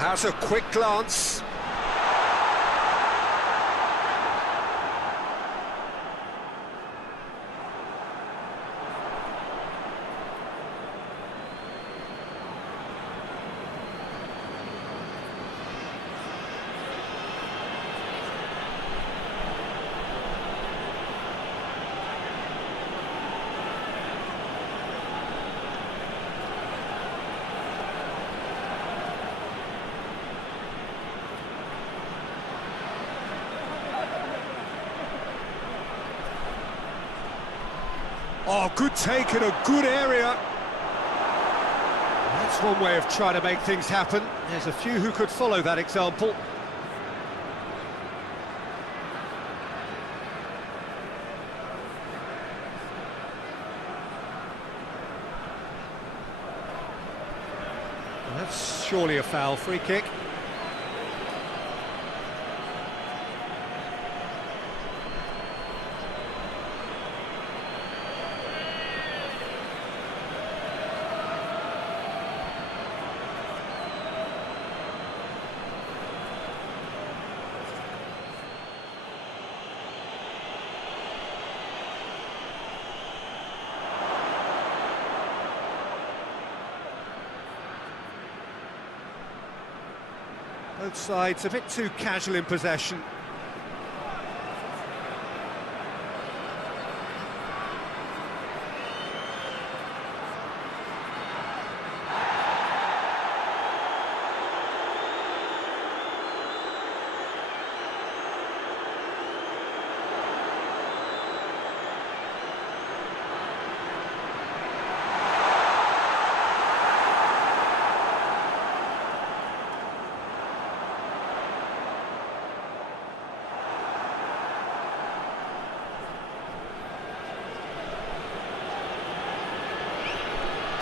Has a quick glance. Oh, good take in a good area. That's one way of trying to make things happen. There's a few who could follow that example. Well, that's surely a foul, free kick. Both sides a bit too casual in possession.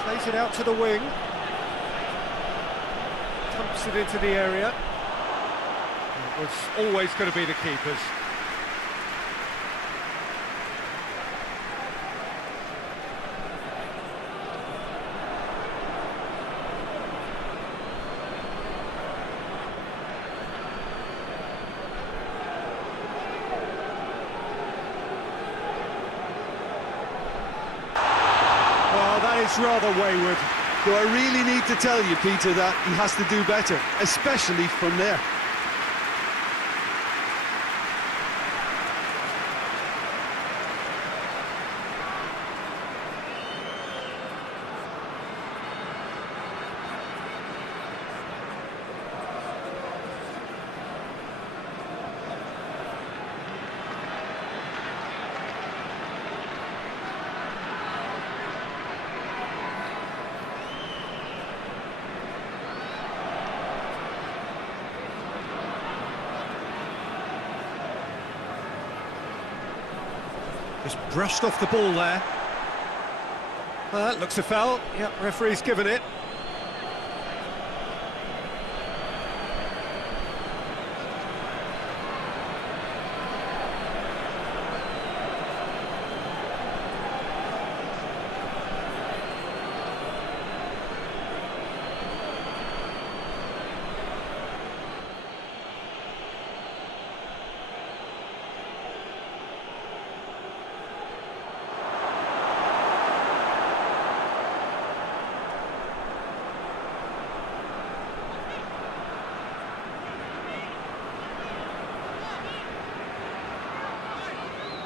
Plays it out to the wing. Pumps it into the area. It was always going to be the keeper's. It's rather wayward. Do I really need to tell you, Peter, that he has to do better, especially from there? Just brushed off the ball there. That looks a foul. Yep, referee's given it.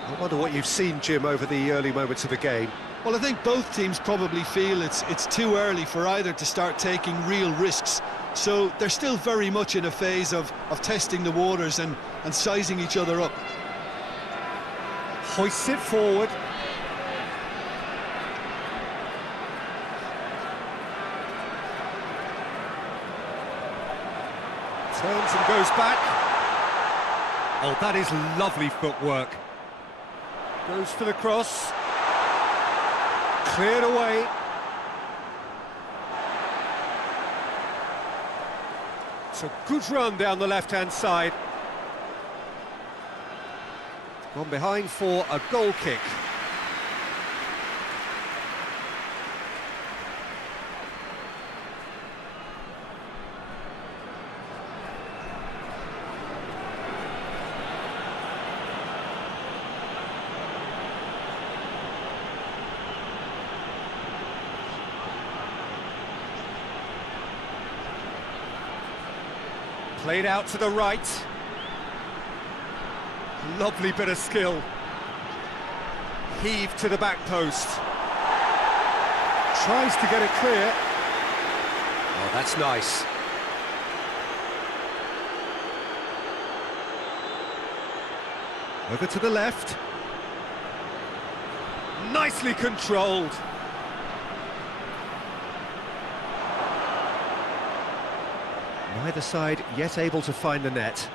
I wonder what you've seen, Jim, over the early moments of the game. Well, I think both teams probably feel it's too early for either to start taking real risks. So they're still very much in a phase of testing the waters and sizing each other up. Hoists it forward. Turns and goes back. Oh, that is lovely footwork. Goes for the cross. Cleared away. It's a good run down the left-hand side. Gone behind for a goal kick. Played out to the right. Lovely bit of skill. Heaved to the back post. Tries to get it clear. Oh, that's nice. Over to the left. Nicely controlled. Neither side yet able to find the net.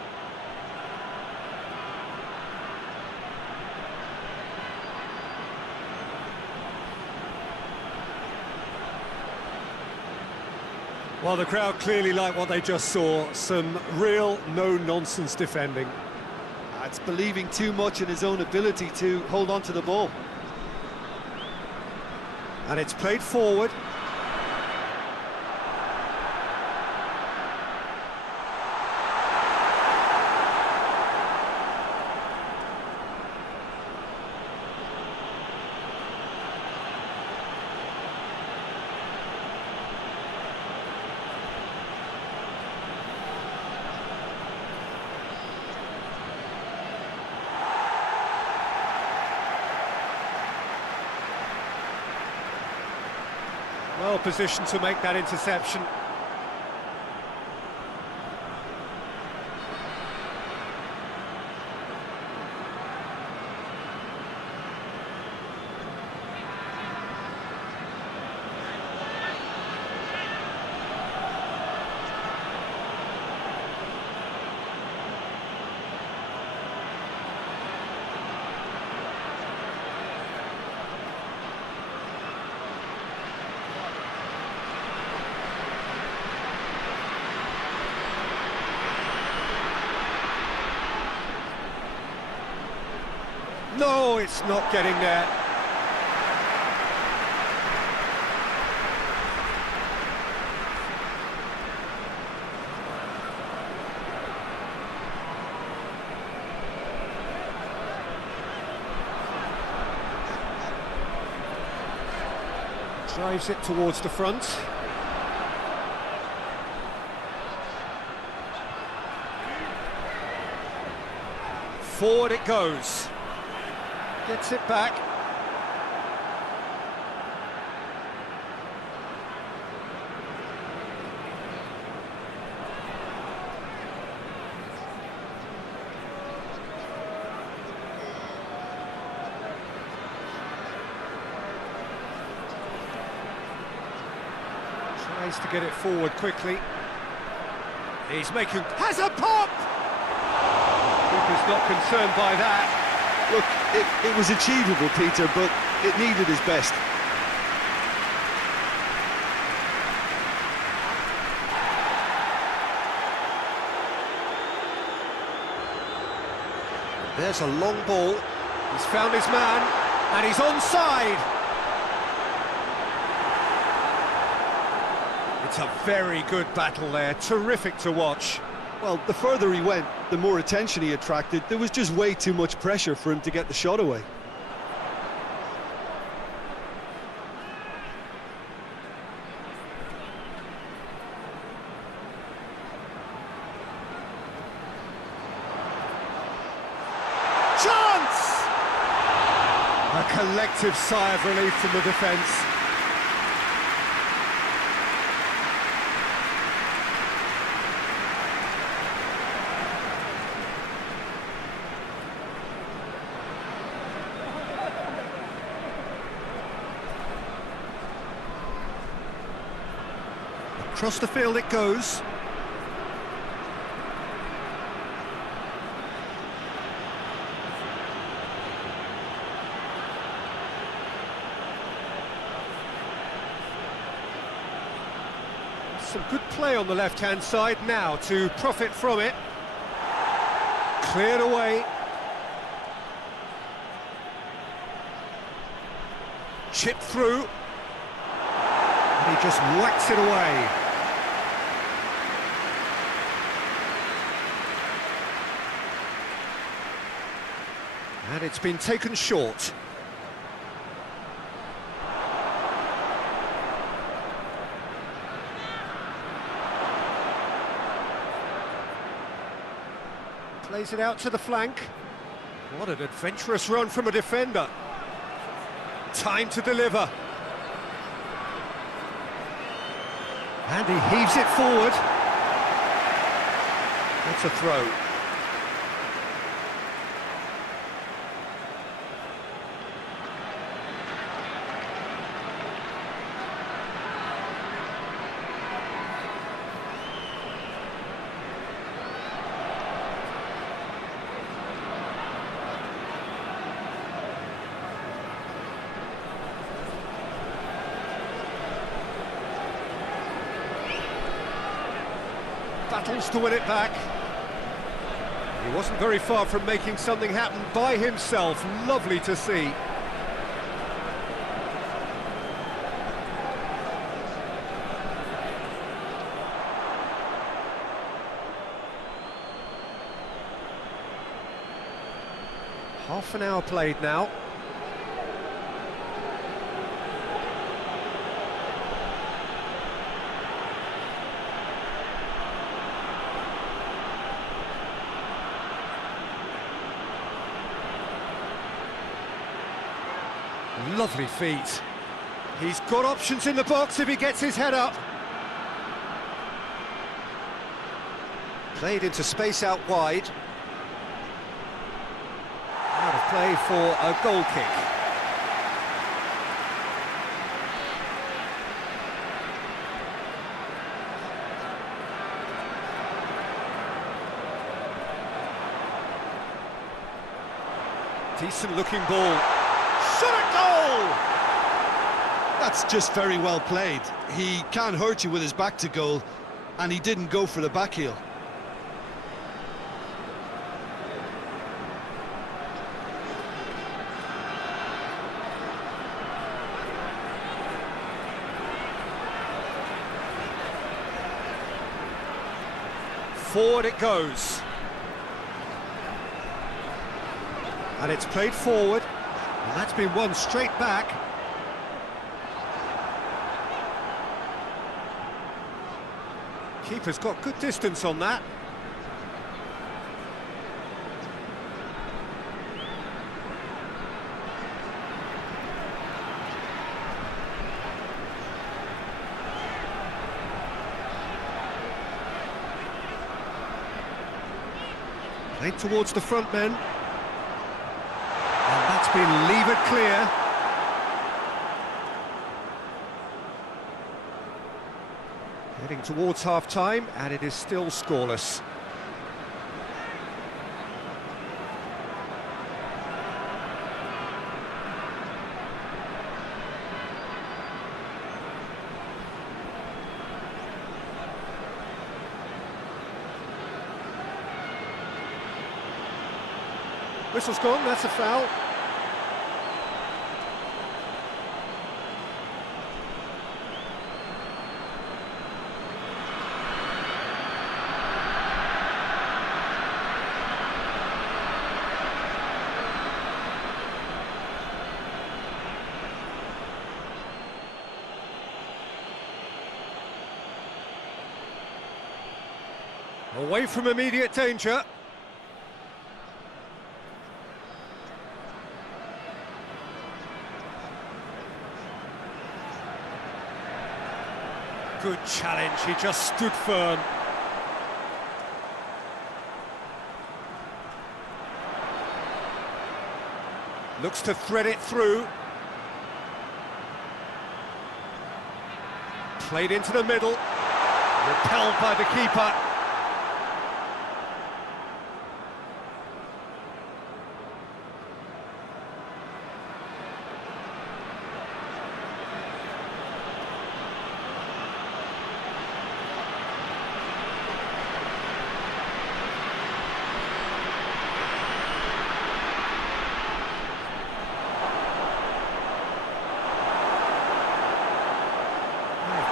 Well, the crowd clearly like what they just saw. Some real no-nonsense defending. It's believing too much in his own ability to hold on to the ball. And it's played forward. Well positioned to make that interception. No, it's not getting there. Drives it towards the front. Forward it goes. Gets it back. Tries to get it forward quickly. He's making... has a pop! Keeper's not concerned by that. Look, it was achievable, Peter, but it needed his best. There's a long ball. He's found his man, and he's onside. It's a very good battle there, terrific to watch. Well, the further he went, the more attention he attracted. There was just way too much pressure for him to get the shot away. Chance! A collective sigh of relief from the defence. Across the field it goes. Some good play on the left-hand side now to profit from it. Cleared away. Chipped through. And he just whacks it away. And it's been taken short. Plays it out to the flank. What an adventurous run from a defender. Time to deliver. And he heaves it forward. That's a throw. Battles to win it back. He wasn't very far from making something happen by himself. Lovely to see. Half an hour played now. Lovely feet. He's got options in the box if he gets his head up. Played into space out wide. Out of play for a goal kick. Decent looking ball. Shot at goal! That's just very well played. He can't hurt you with his back to goal, and he didn't go for the back heel. Forward it goes. And it's played forward. And that's been won straight back. Keeper's got good distance on that. Played towards the front men. And that's been levered clear. Heading towards half-time, and it is still scoreless. Whistle's gone, that's a foul. Away from immediate danger. Good challenge, he just stood firm. Looks to thread it through. Played into the middle. Repelled by the keeper.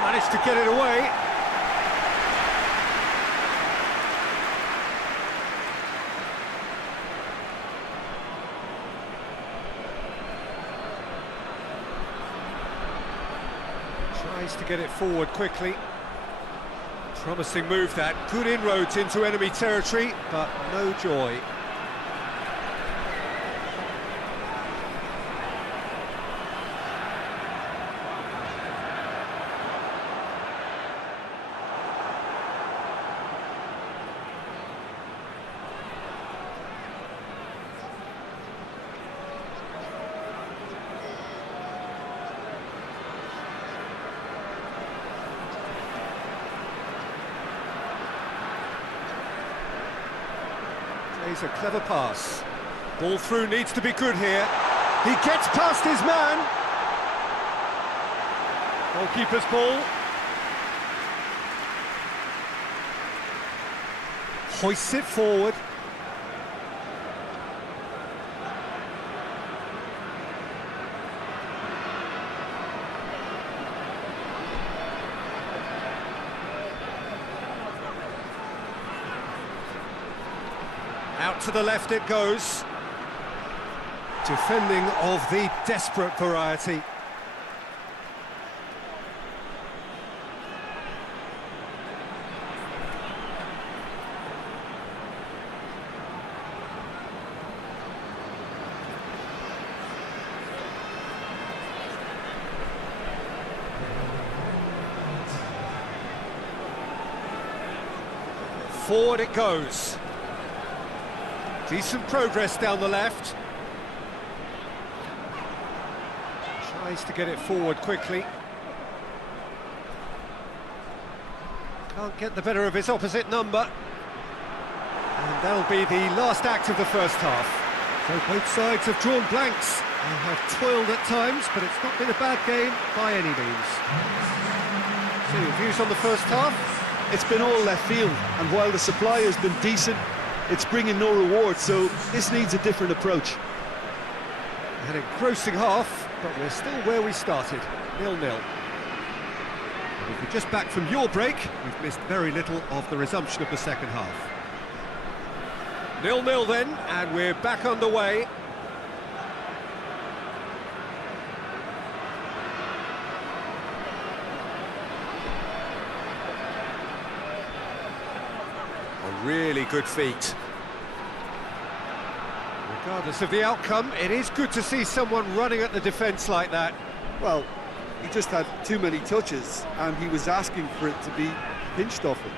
Managed to get it away. Tries to get it forward quickly. Promising move that, good inroads into enemy territory, but no joy. He's a clever pass. Ball through needs to be good here. He gets past his man. Goalkeeper's ball. Hoists it forward. Out to the left it goes. Defending of the desperate variety. Forward it goes. Decent progress down the left. Tries to get it forward quickly. Can't get the better of his opposite number. And that'll be the last act of the first half. So both sides have drawn blanks and have toiled at times, but it's not been a bad game by any means. So your views on the first half? It's been all left field, and while the supply has been decent, it's bringing no reward, so this needs a different approach. An engrossing half, but we're still where we started, 0-0. If you're just back from your break, you've missed very little of the resumption of the second half. 0-0 then, and we're back underway. A really good feat. Regardless of the outcome, it is good to see someone running at the defence like that. Well, he just had too many touches and he was asking for it to be pinched off him.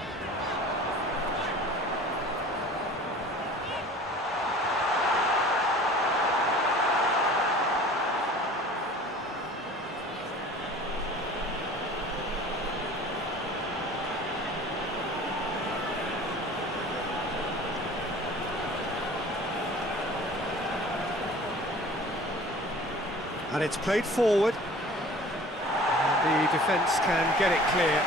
And it's played forward. And the defence can get it clear.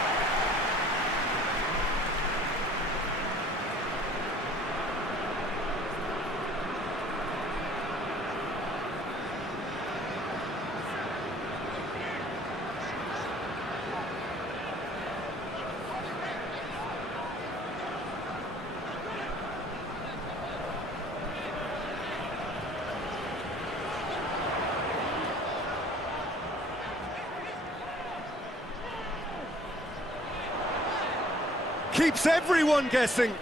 Keeps everyone guessing.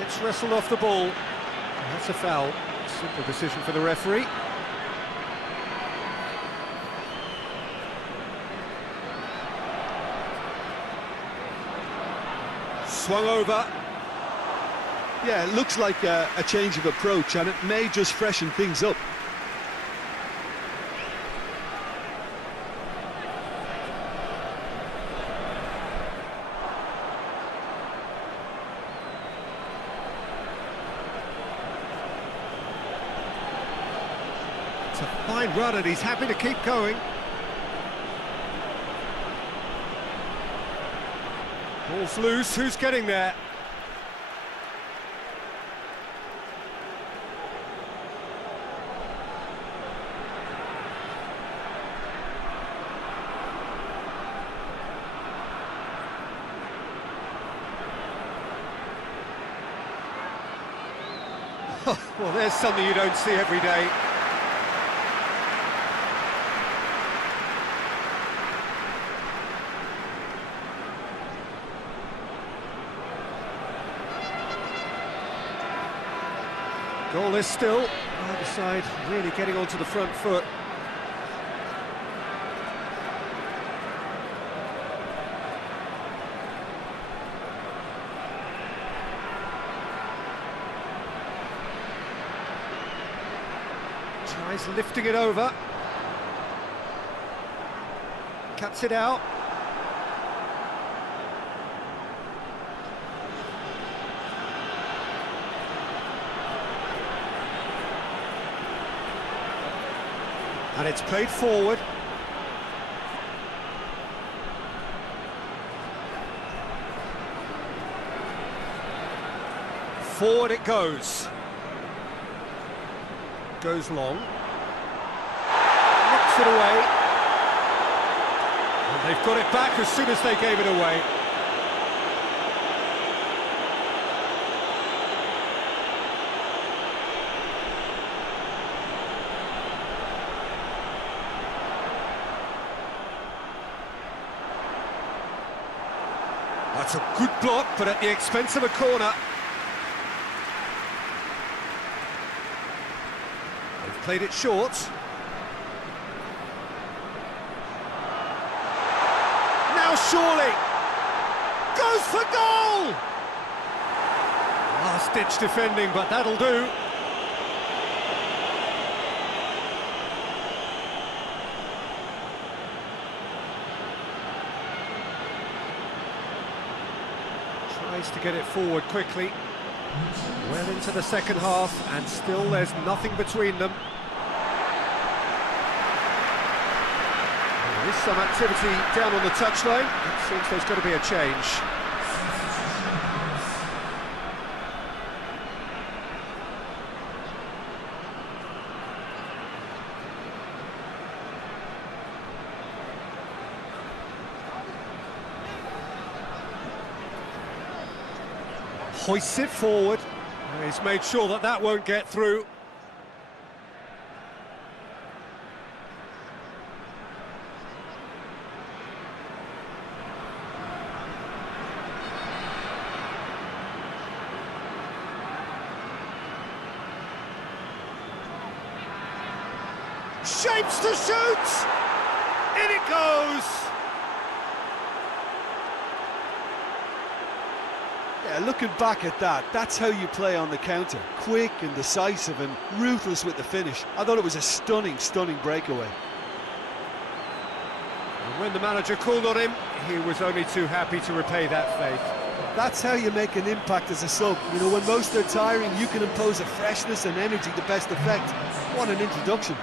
It's wrestled off the ball. That's a foul. Simple decision for the referee. Swung over. Yeah, it looks like a change of approach, and it may just freshen things up. It's a fine run and he's happy to keep going. Ball's loose, who's getting there? Well, there's something you don't see every day. Goalless still. Either side really getting onto the front foot. Tries lifting it over. Cuts it out. And it's played forward. Forward it goes. Goes long. Knocks it away. And they've got it back as soon as they gave it away. That's a good block, but at the expense of a corner. They've played it short. Now surely goes for goal! Last-ditch defending, but that'll do. Tries to get it forward quickly. Well into the second half, and still there's nothing between them. There is some activity down on the touchline. It seems there's got to be a change. Hoists it forward. He's made sure that that won't get through. Shapes to shoot! In it goes! Yeah, looking back at that, that's how you play on the counter. Quick and decisive and ruthless with the finish. I thought it was a stunning, stunning breakaway. And when the manager called on him, he was only too happy to repay that faith. That's how you make an impact as a sub. You know, when most are tiring, you can impose a freshness and energy to best effect. What an introduction.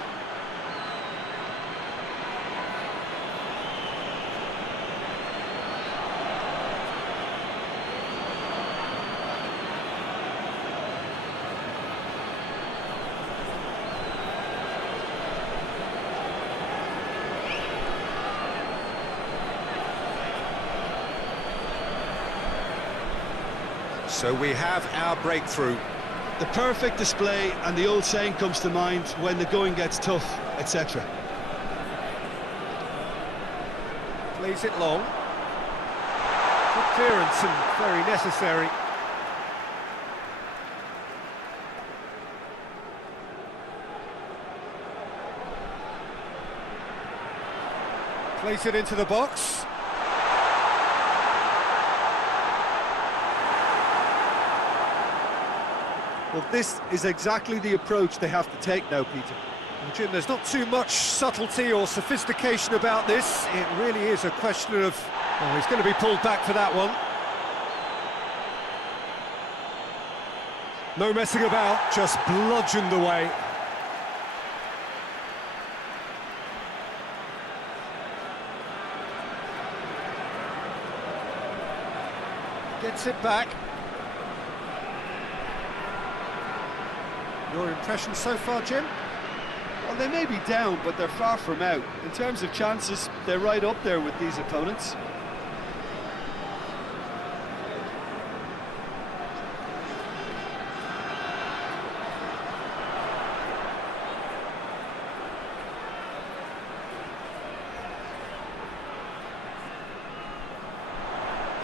So we have our breakthrough. The perfect display, and the old saying comes to mind, when the going gets tough, etc. Plays it long. Good clearance and very necessary. Plays it into the box. Well, this is exactly the approach they have to take now, Peter. Well, Jim, there's not too much subtlety or sophistication about this. It really is a question of... Oh, he's going to be pulled back for that one. No messing about, just bludgeoned away. Gets it back. Your impression so far, Jim? Well, they may be down, but they're far from out. In terms of chances, they're right up there with these opponents.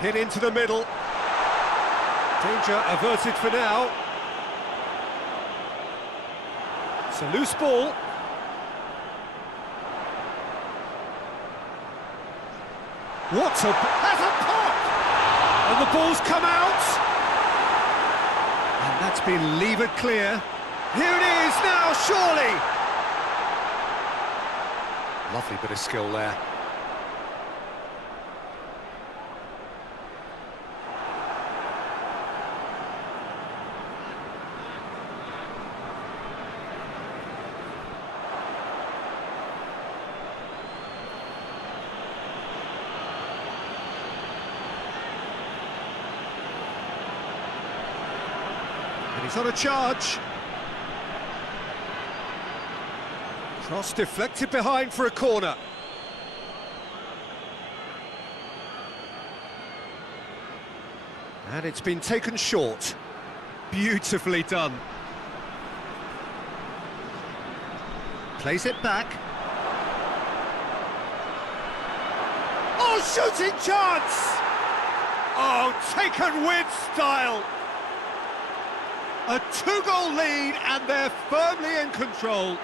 Hit into the middle. Danger averted for now. It's a loose ball. What a... has a pop! And the ball's come out! And that's been levered clear. Here it is now, surely! Lovely bit of skill there. And he's on a charge. Cross deflected behind for a corner. And it's been taken short. Beautifully done. Plays it back. Oh, shooting chance! Oh, taken with style. A two-goal lead, and they're firmly in control.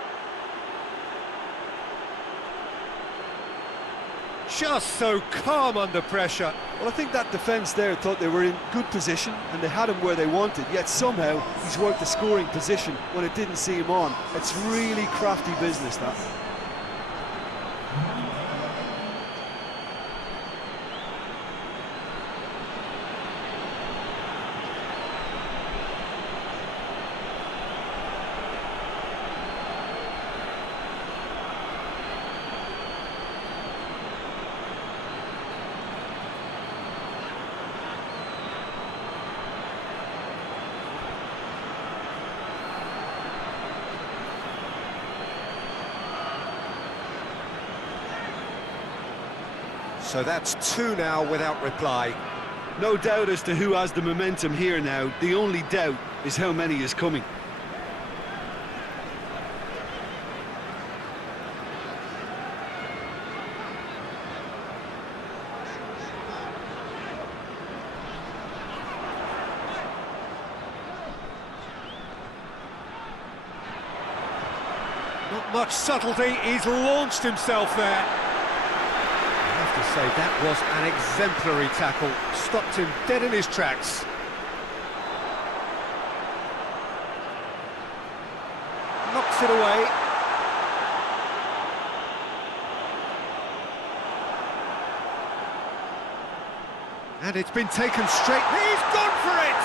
Just so calm under pressure. Well, I think that defence there thought they were in good position and they had him where they wanted, yet somehow he's worked the scoring position when it didn't see him on. It's really crafty business, that. So that's two now without reply. No doubt as to who has the momentum here now. The only doubt is how many is coming. Not much subtlety, he's launched himself there. I have to say, that was an exemplary tackle. Stopped him dead in his tracks. Knocks it away. And it's been taken straight. He's gone for it!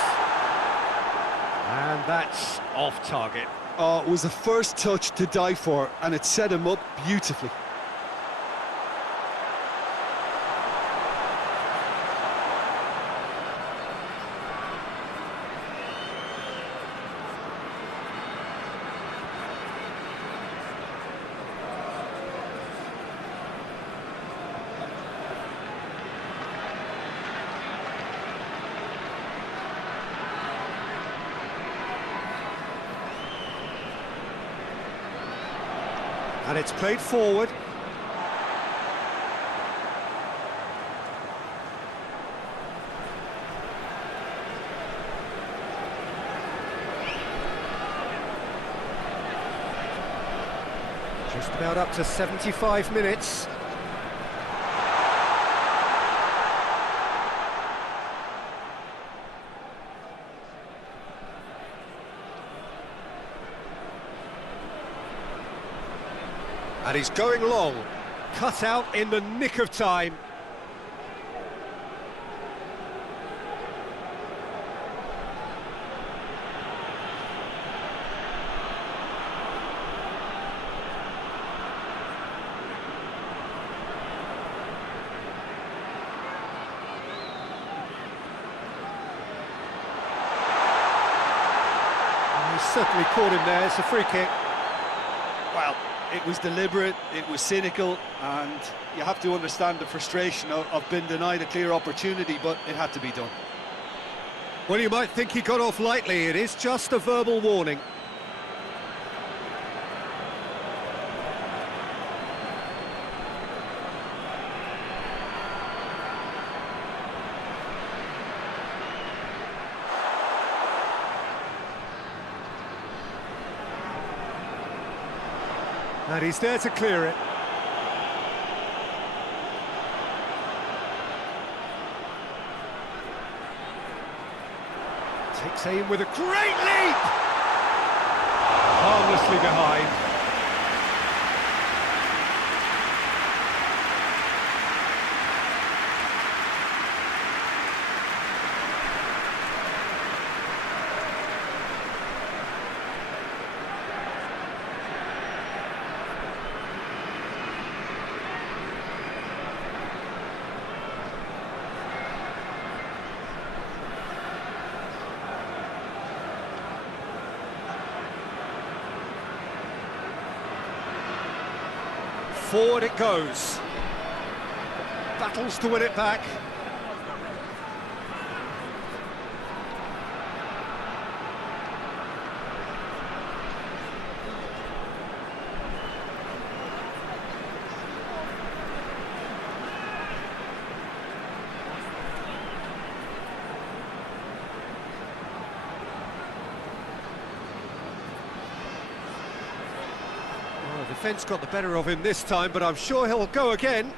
And that's off target. Oh, it was the first touch to die for, and it set him up beautifully. And it's played forward. Just about up to 75 minutes. And he's going long, cut out in the nick of time. certainly caught him there. It's a free kick. Well, it was deliberate, it was cynical, and you have to understand the frustration of being denied a clear opportunity, but it had to be done. Well, you might think he got off lightly. It is just a verbal warning. And he's there to clear it. Takes aim with a great leap! Harmlessly behind. Forward it goes. Battles to win it back. Defence got the better of him this time, but I'm sure he'll go again.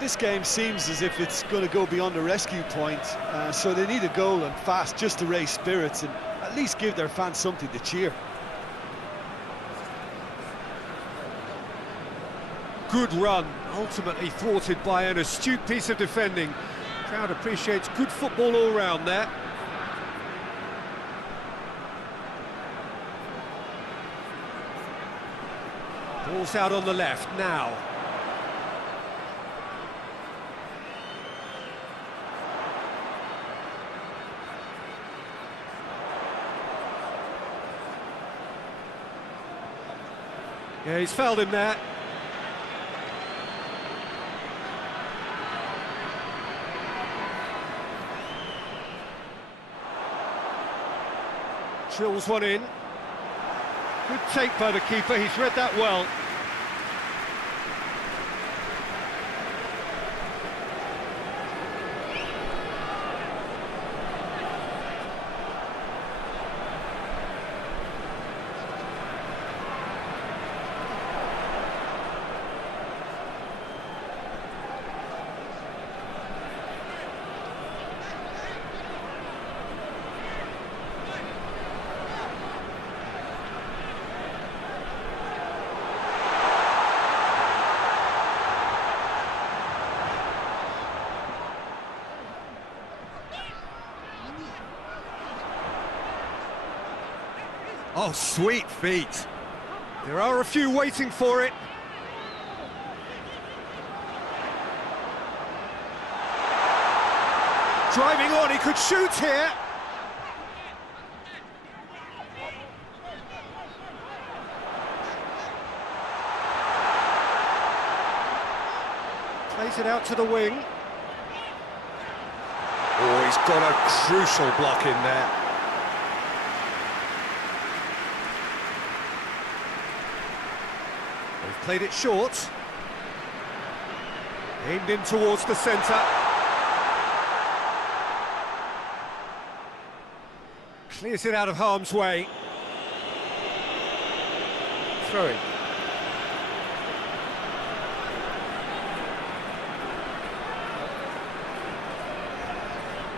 This game seems as if it's going to go beyond the rescue point, so they need a goal and fast just to raise spirits and at least give their fans something to cheer. Good run, ultimately thwarted by an astute piece of defending. Crowd appreciates good football all round there. Ball's out on the left now. Yeah, he's fouled him there. Drills one in. Good take by the keeper, he's read that well. Oh, sweet feet. There are a few waiting for it. Driving on, he could shoot here. Plays it out to the wing. Oh, he's got a crucial block in there. They've played it short. Aimed in towards the centre. Clears it out of harm's way. Throwing.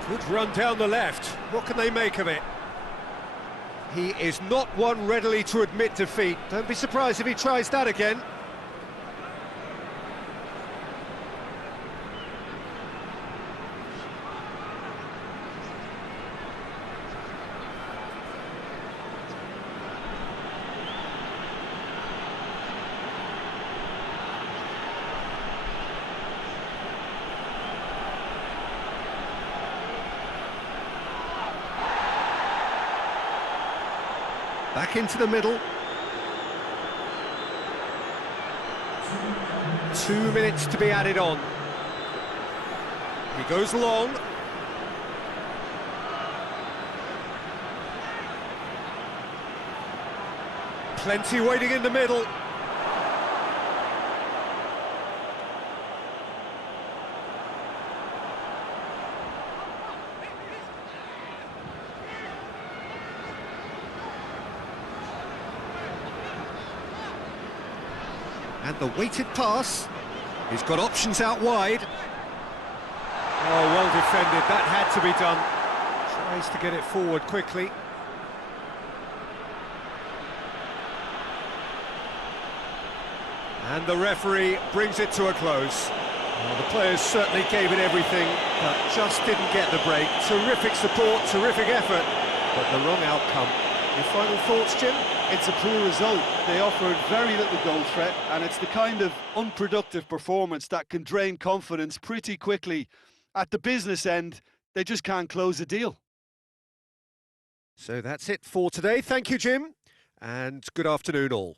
Good run down the left. What can they make of it? He is not one readily to admit defeat. Don't be surprised if he tries that again. Back into the middle. 2 minutes to be added on. He goes long. Plenty waiting in the middle. And the weighted pass. He's got options out wide. Oh, well defended. That had to be done. Tries to get it forward quickly. And the referee brings it to a close. Well, the players certainly gave it everything, but just didn't get the break. Terrific support, terrific effort, but the wrong outcome. Your final thoughts, Jim? It's a poor result. They offered very little goal threat, and it's the kind of unproductive performance that can drain confidence pretty quickly. At the business end, they just can't close a deal. So that's it for today. Thank you, Jim, and good afternoon all.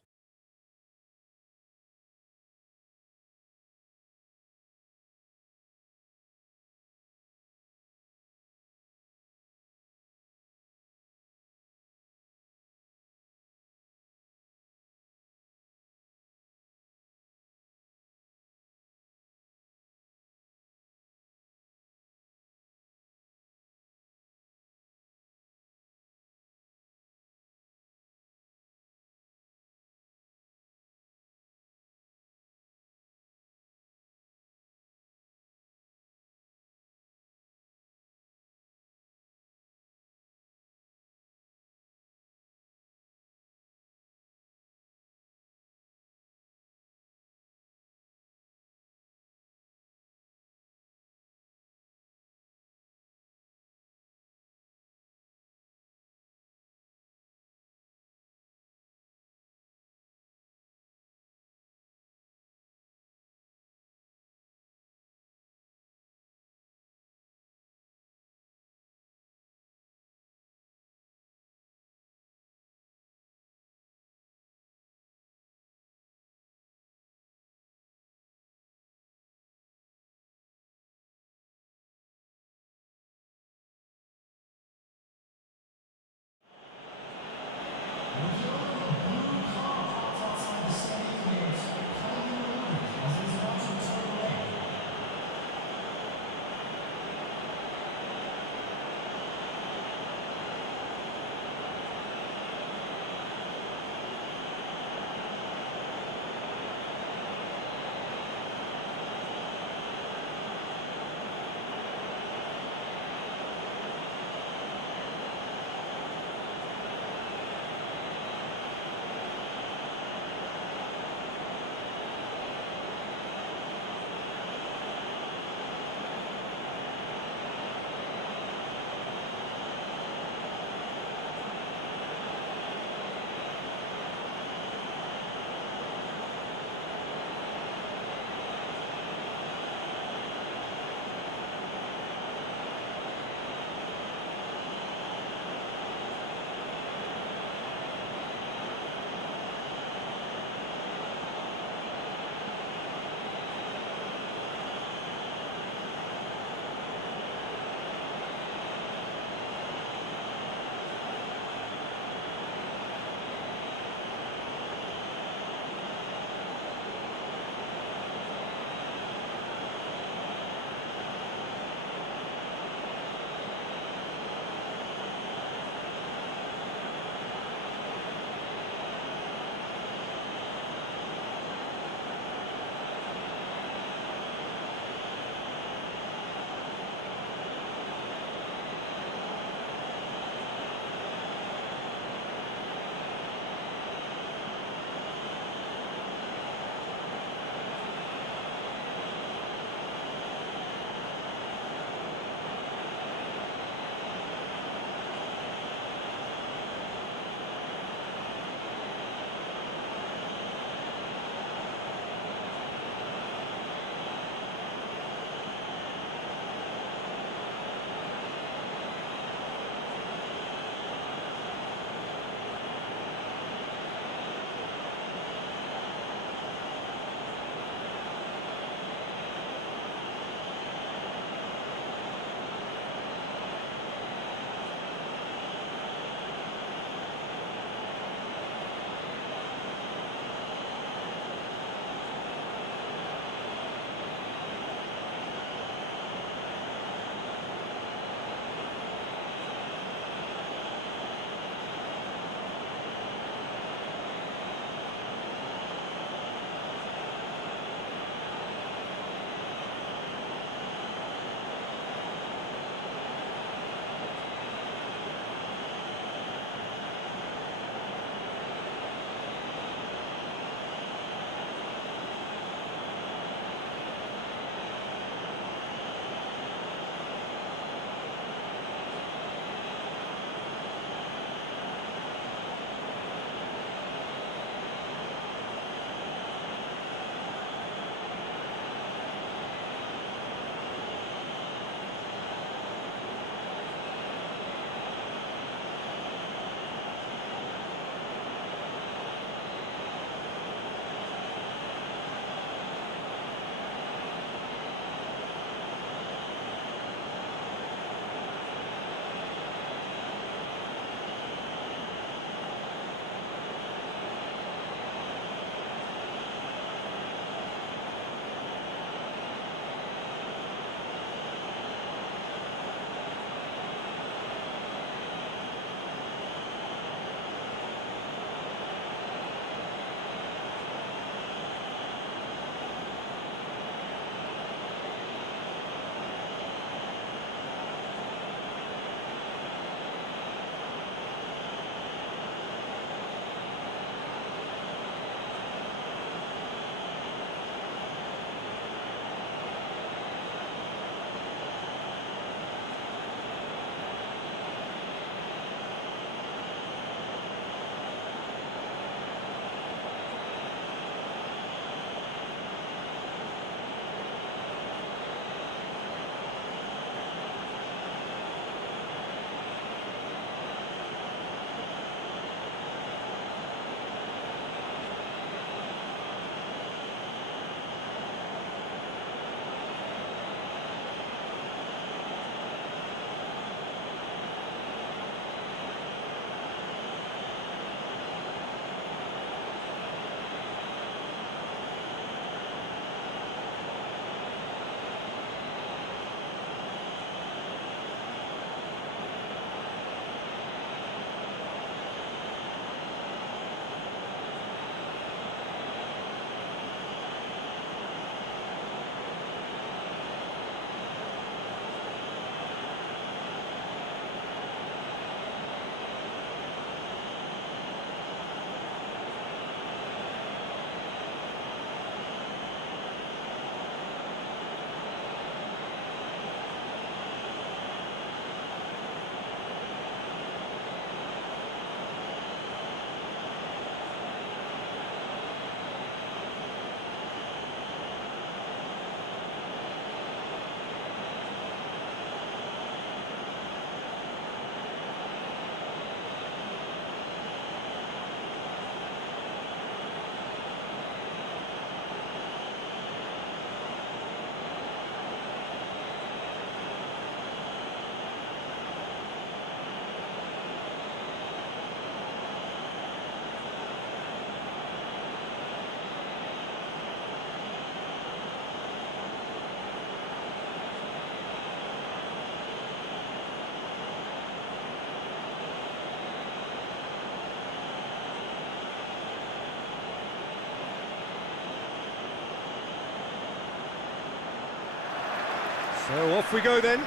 So off we go then. And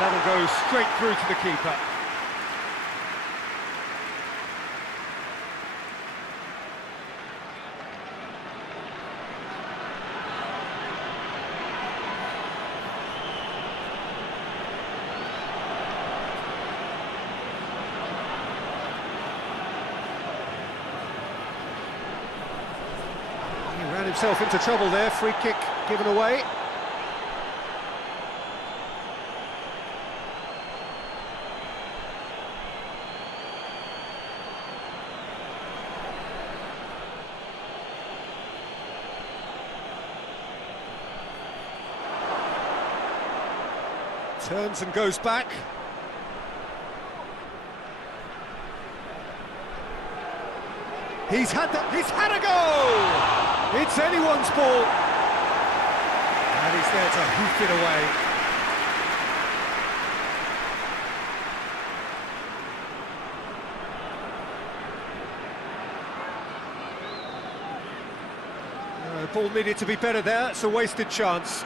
that'll go straight through to the keeper. Himself into trouble there, free kick given away. Turns and goes back. He's had a go! It's anyone's ball. And he's there to hoof it away. Ball needed to be better there, it's a wasted chance.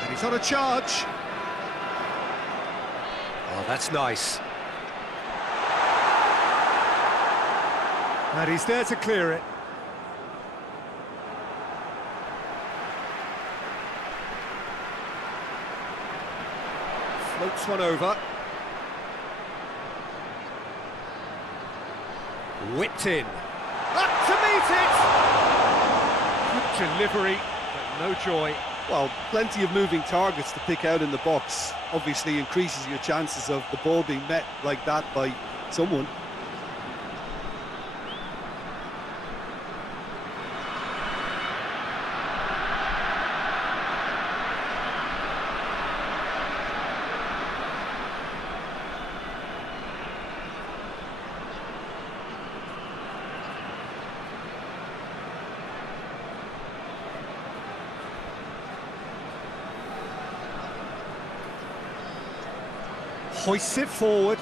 And he's on a charge. Oh, that's nice. And he's there to clear it. Floats one over. Whipped in. Up to meet it! Good delivery, but no joy. Well, plenty of moving targets to pick out in the box. Obviously increases your chances of the ball being met like that by someone. Hoists it forward,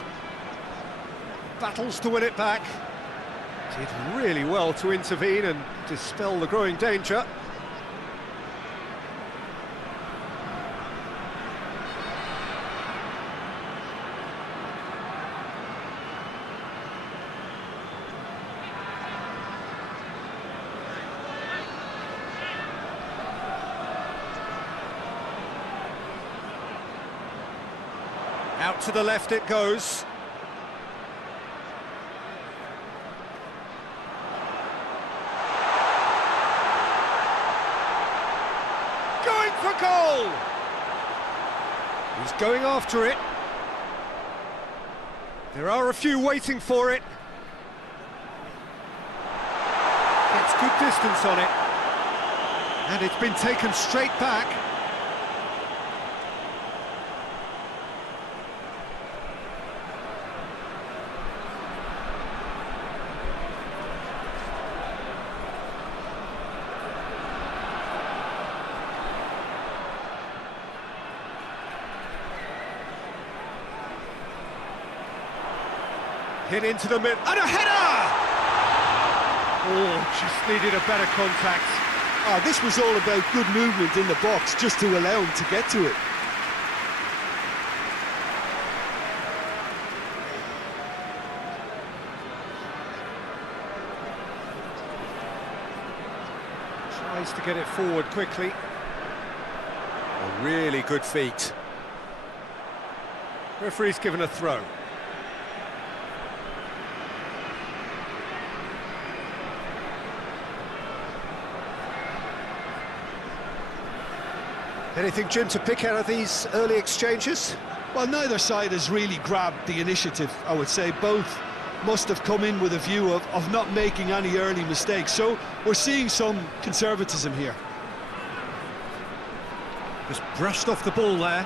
battles to win it back, did really well to intervene and dispel the growing danger. Out to the left it goes. Going for goal! He's going after it. There are a few waiting for it. Gets good distance on it. And it's been taken straight back. Hit into the mid, and a header! Oh, just needed a better contact. Oh, this was all about good movement in the box, just to allow him to get to it. Tries to get it forward quickly. A really good feat. Referee's given a throw. Anything, Jim, to pick out of these early exchanges? Well, neither side has really grabbed the initiative, I would say. Both must have come in with a view of not making any early mistakes. So we're seeing some conservatism here. Just brushed off the ball there.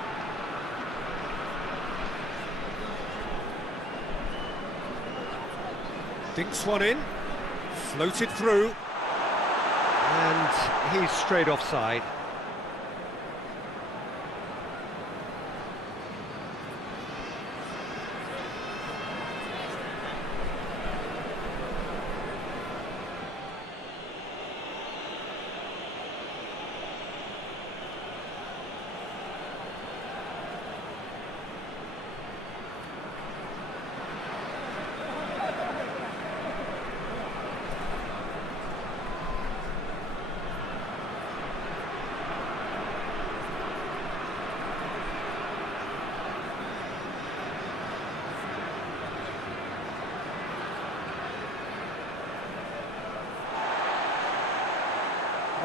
Dinks one in, floated through, and he's straight offside.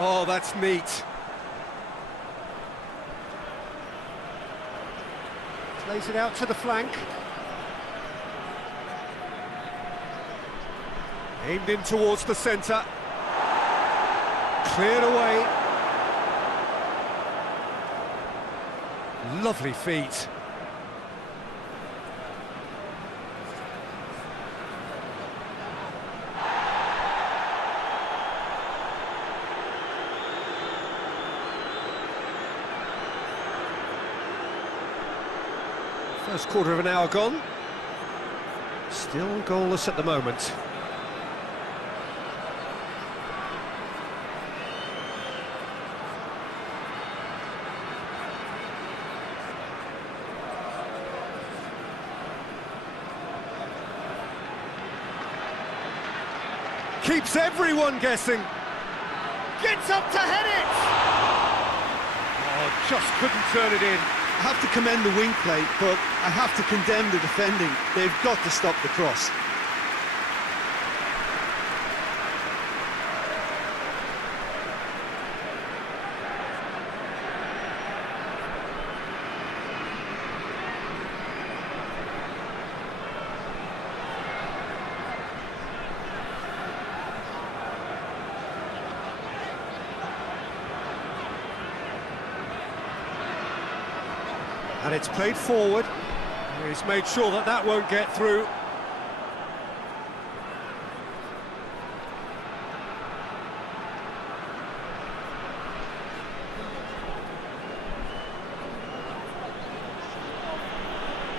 Oh, that's neat. Plays it out to the flank. Aimed in towards the centre. Cleared away. Lovely feet. First quarter of an hour gone. Still goalless at the moment. Keeps everyone guessing. Gets up to head it! Oh, just couldn't turn it in. I have to commend the wing play, but I have to condemn the defending. They've got to stop the cross. And it's played forward. He's made sure that that won't get through.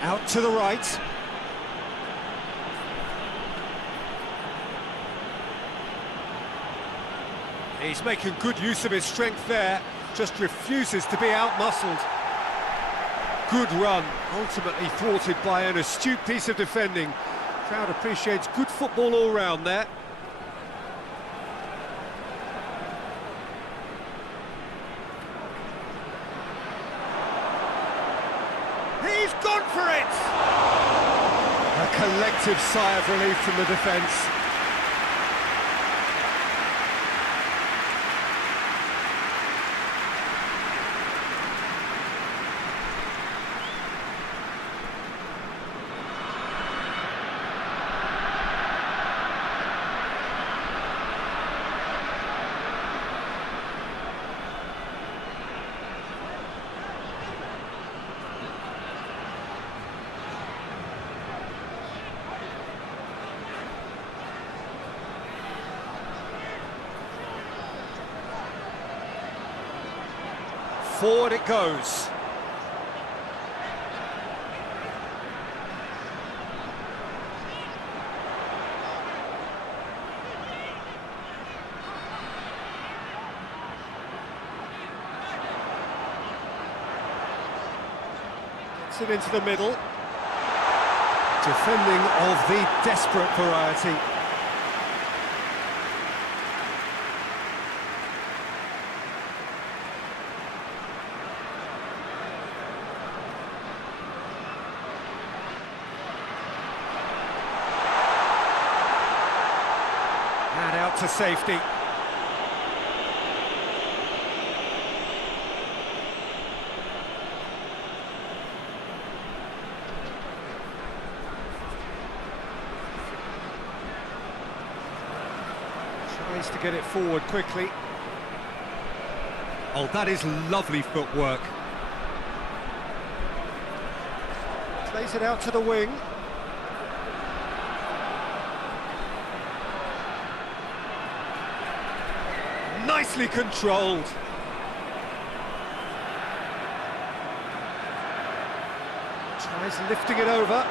Out to the right. He's making good use of his strength there, just refuses to be out-muscled. Good run, ultimately thwarted by an astute piece of defending. Crowd appreciates good football all round there. He's gone for it! A collective sigh of relief from the defence. Forward it goes. Gets it into the middle. Defending of the desperate variety. And out to safety. Tries to get it forward quickly. Oh, that is lovely footwork. Plays it out to the wing. Nicely controlled. Tries lifting it over.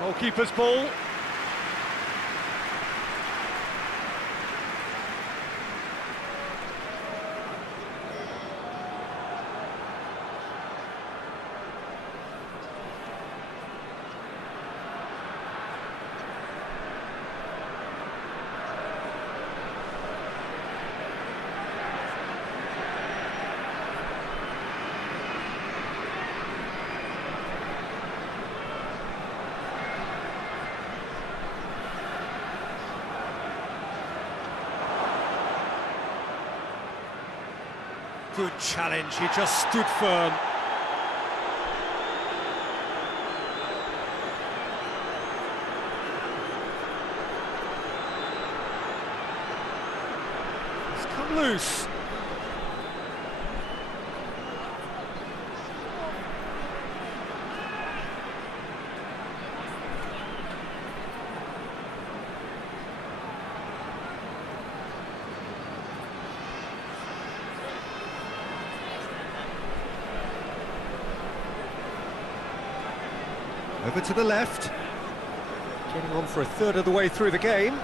Goalkeeper's ball. Good challenge, he just stood firm. It's come loose. Over to the left, getting on for a third of the way through the game.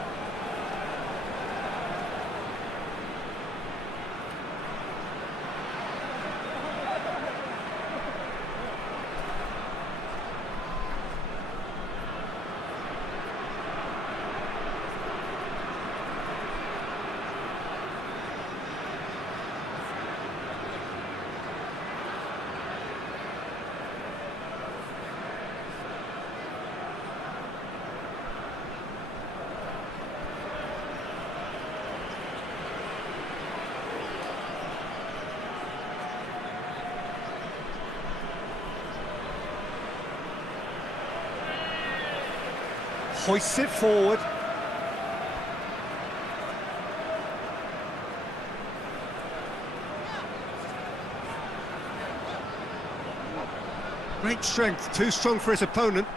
Hoists it forward. Great strength, too strong for his opponent.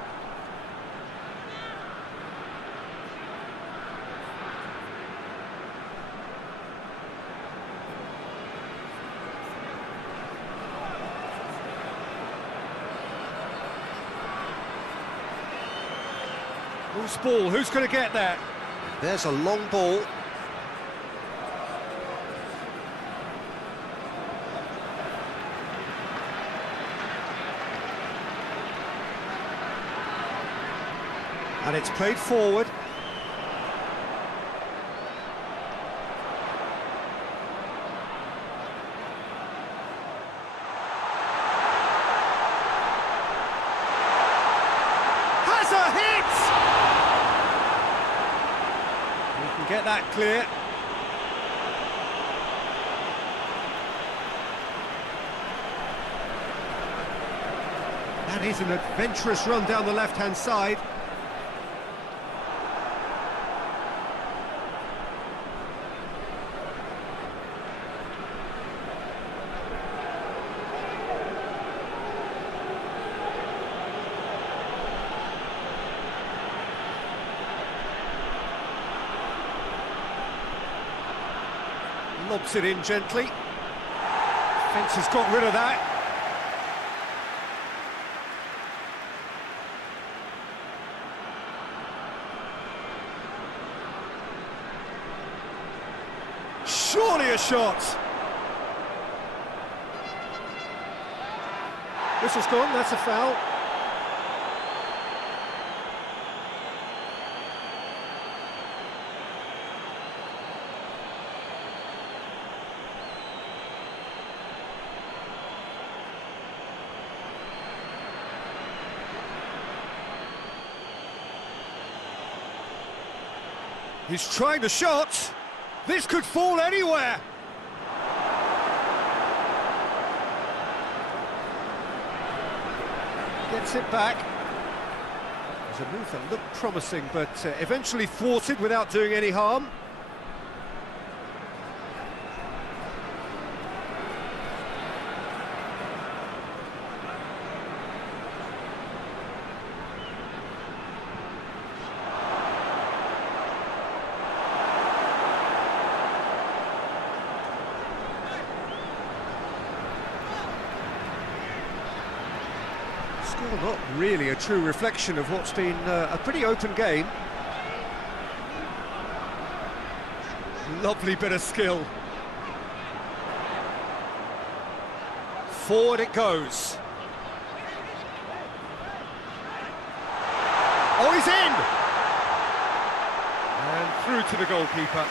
Loose ball, who's going to get that? There's a long ball. And it's played forward. Has a hit! You can get that clear. That is an adventurous run down the left-hand side. Lobs it in gently. Fence has got rid of that. Surely a shot. Whistle's gone, that's a foul. He's trying the shot. This could fall anywhere. Gets it back. There's a move that looked promising, but eventually thwarted without doing any harm. Score not really a true reflection of what's been a pretty open game. Lovely bit of skill. Forward it goes. Oh, he's in! And through to the goalkeeper.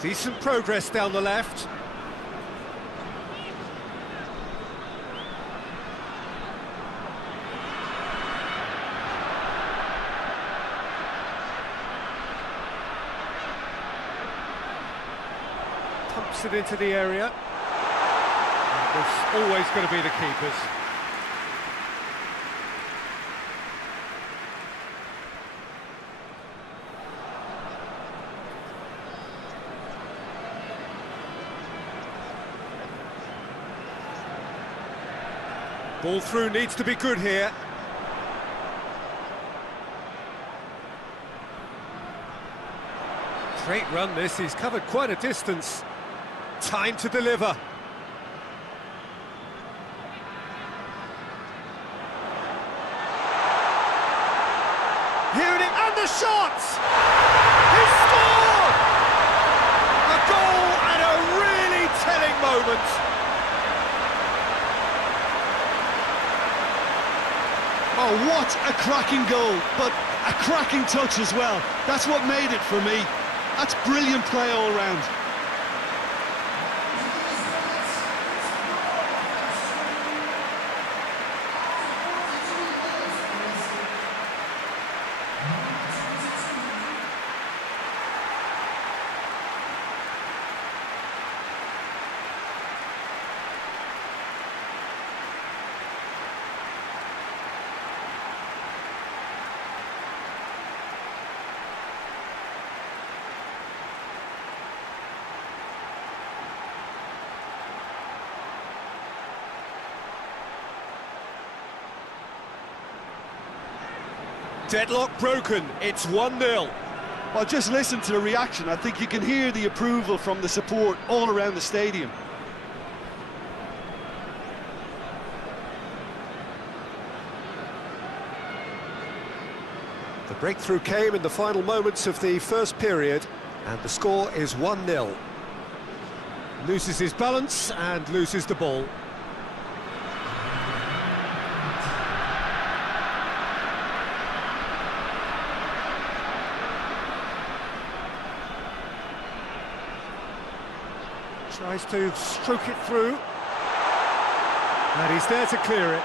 Decent progress down the left. Pumps it into the area. There's always going to be the keepers. Ball through needs to be good here. Great run this, he's covered quite a distance. Time to deliver. Hearing it, and the shot! He scored! A goal and a really telling moment. Oh, what a cracking goal, but a cracking touch as well. That's what made it for me. That's brilliant play all round. Deadlock broken, it's 1-0. Well, just listen to the reaction. I think you can hear the approval from the support all around the stadium. The breakthrough came in the final moments of the first period, and the score is 1-0. Loses his balance and loses the ball. Tries to stroke it through, and he's there to clear it.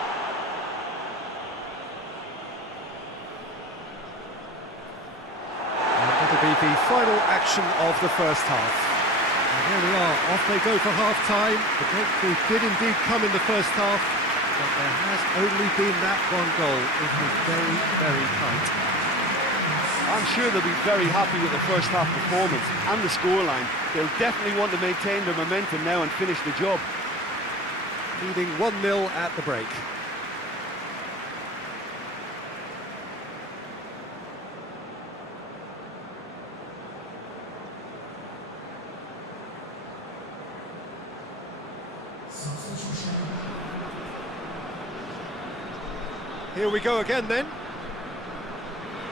And it'll be the final action of the first half. And here we are, off they go for half-time. The breakthrough did indeed come in the first half, but there has only been that one goal. It was very, very tight. I'm sure they'll be very happy with the first half performance and the scoreline. They'll definitely want to maintain their momentum now and finish the job. Leading 1-0 at the break. Here we go again then.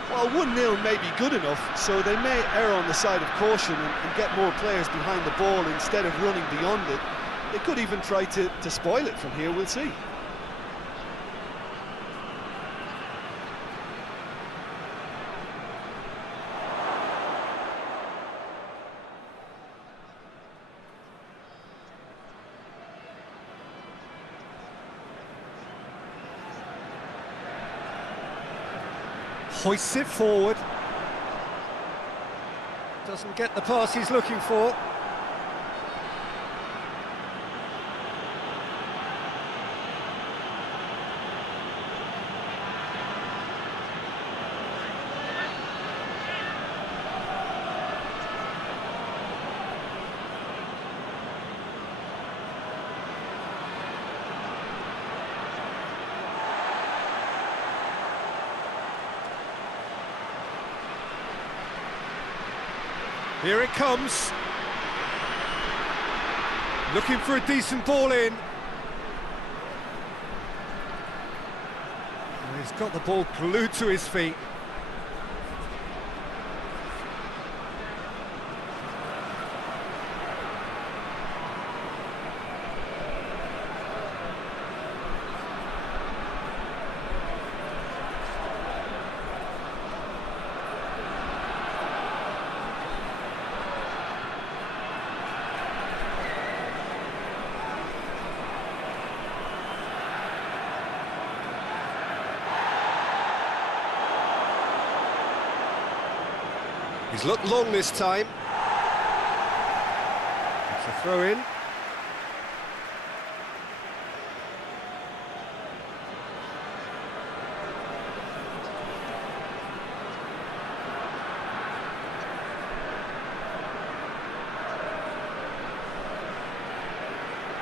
Well, 1-0 may be good enough, so they may err on the side of caution and get more players behind the ball instead of running beyond it. They could even try to spoil it from here, we'll see. Hoists it forward. Doesn't get the pass he's looking for. Here it comes. Looking for a decent ball in. Well, he's got the ball glued to his feet. He's looked long this time. It's a throw in.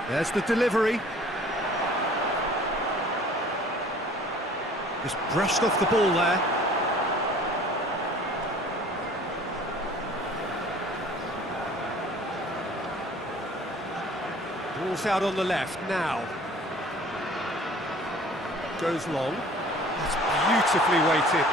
There's the delivery. Just brushed off the ball there. Ball's out on the left now. Goes long. That's beautifully weighted.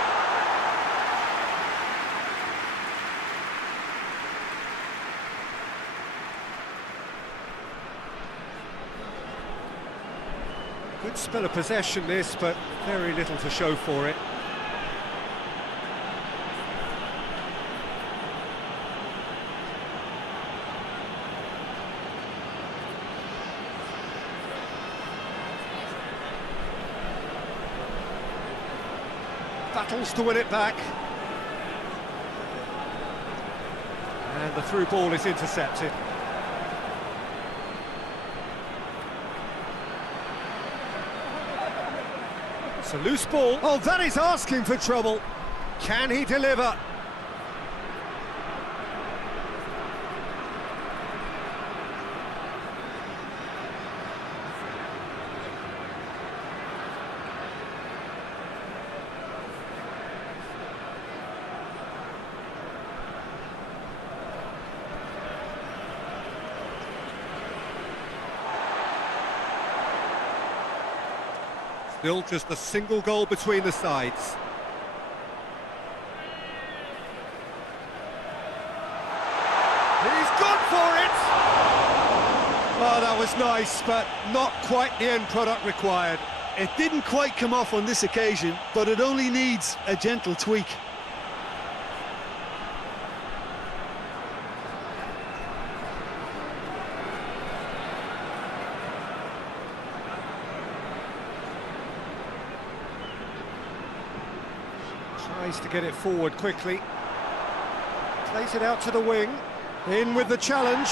Good spell of possession this, but very little to show for it. Battles to win it back. And the through ball is intercepted. It's a loose ball. Oh, that is asking for trouble. Can he deliver? Still just a single goal between the sides. He's gone for it! Oh, that was nice, but not quite the end product required. It didn't quite come off on this occasion, but it only needs a gentle tweak. Tries to get it forward quickly. Plays it out to the wing. In with the challenge.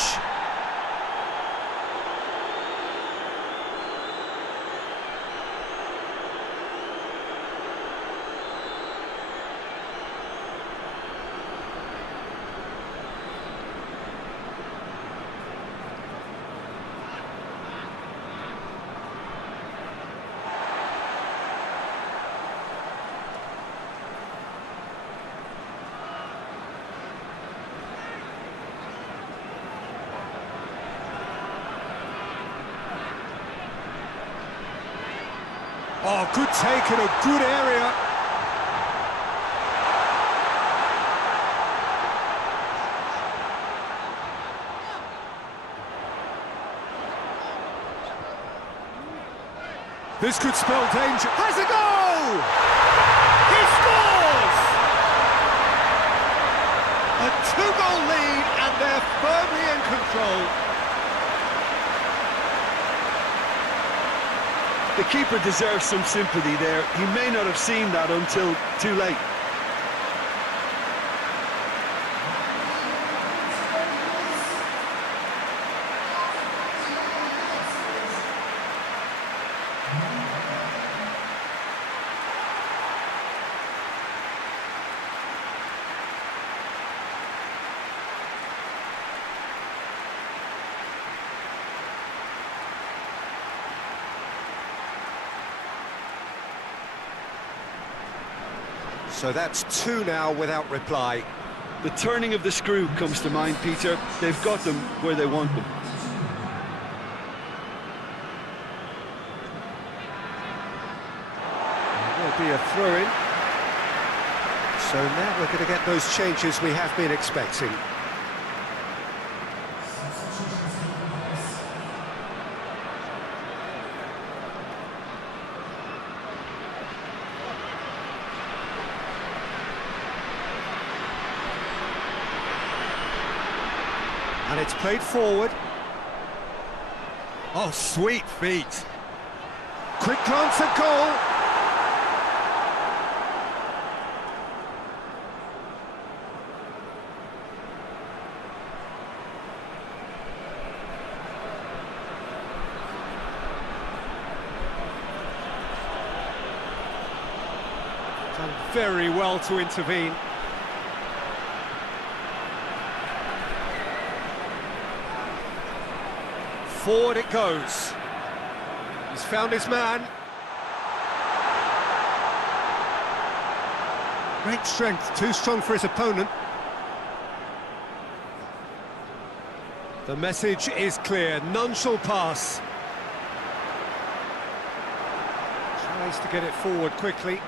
Oh, good take in a good area. This could spell danger. Has a goal! He scores! A two-goal lead, and they're firmly in control. The keeper deserves some sympathy there. He may not have seen that until too late. So that's two now without reply. The turning of the screw comes to mind, Peter. They've got them where they want them. There'll be a throw-in. So now we're going to get those changes we have been expecting. And it's played forward. Oh, sweet feet. Quick glance at goal. Done very well to intervene. Forward it goes. He's found his man. Great strength, too strong for his opponent. The message is clear, none shall pass. Tries to get it forward quickly.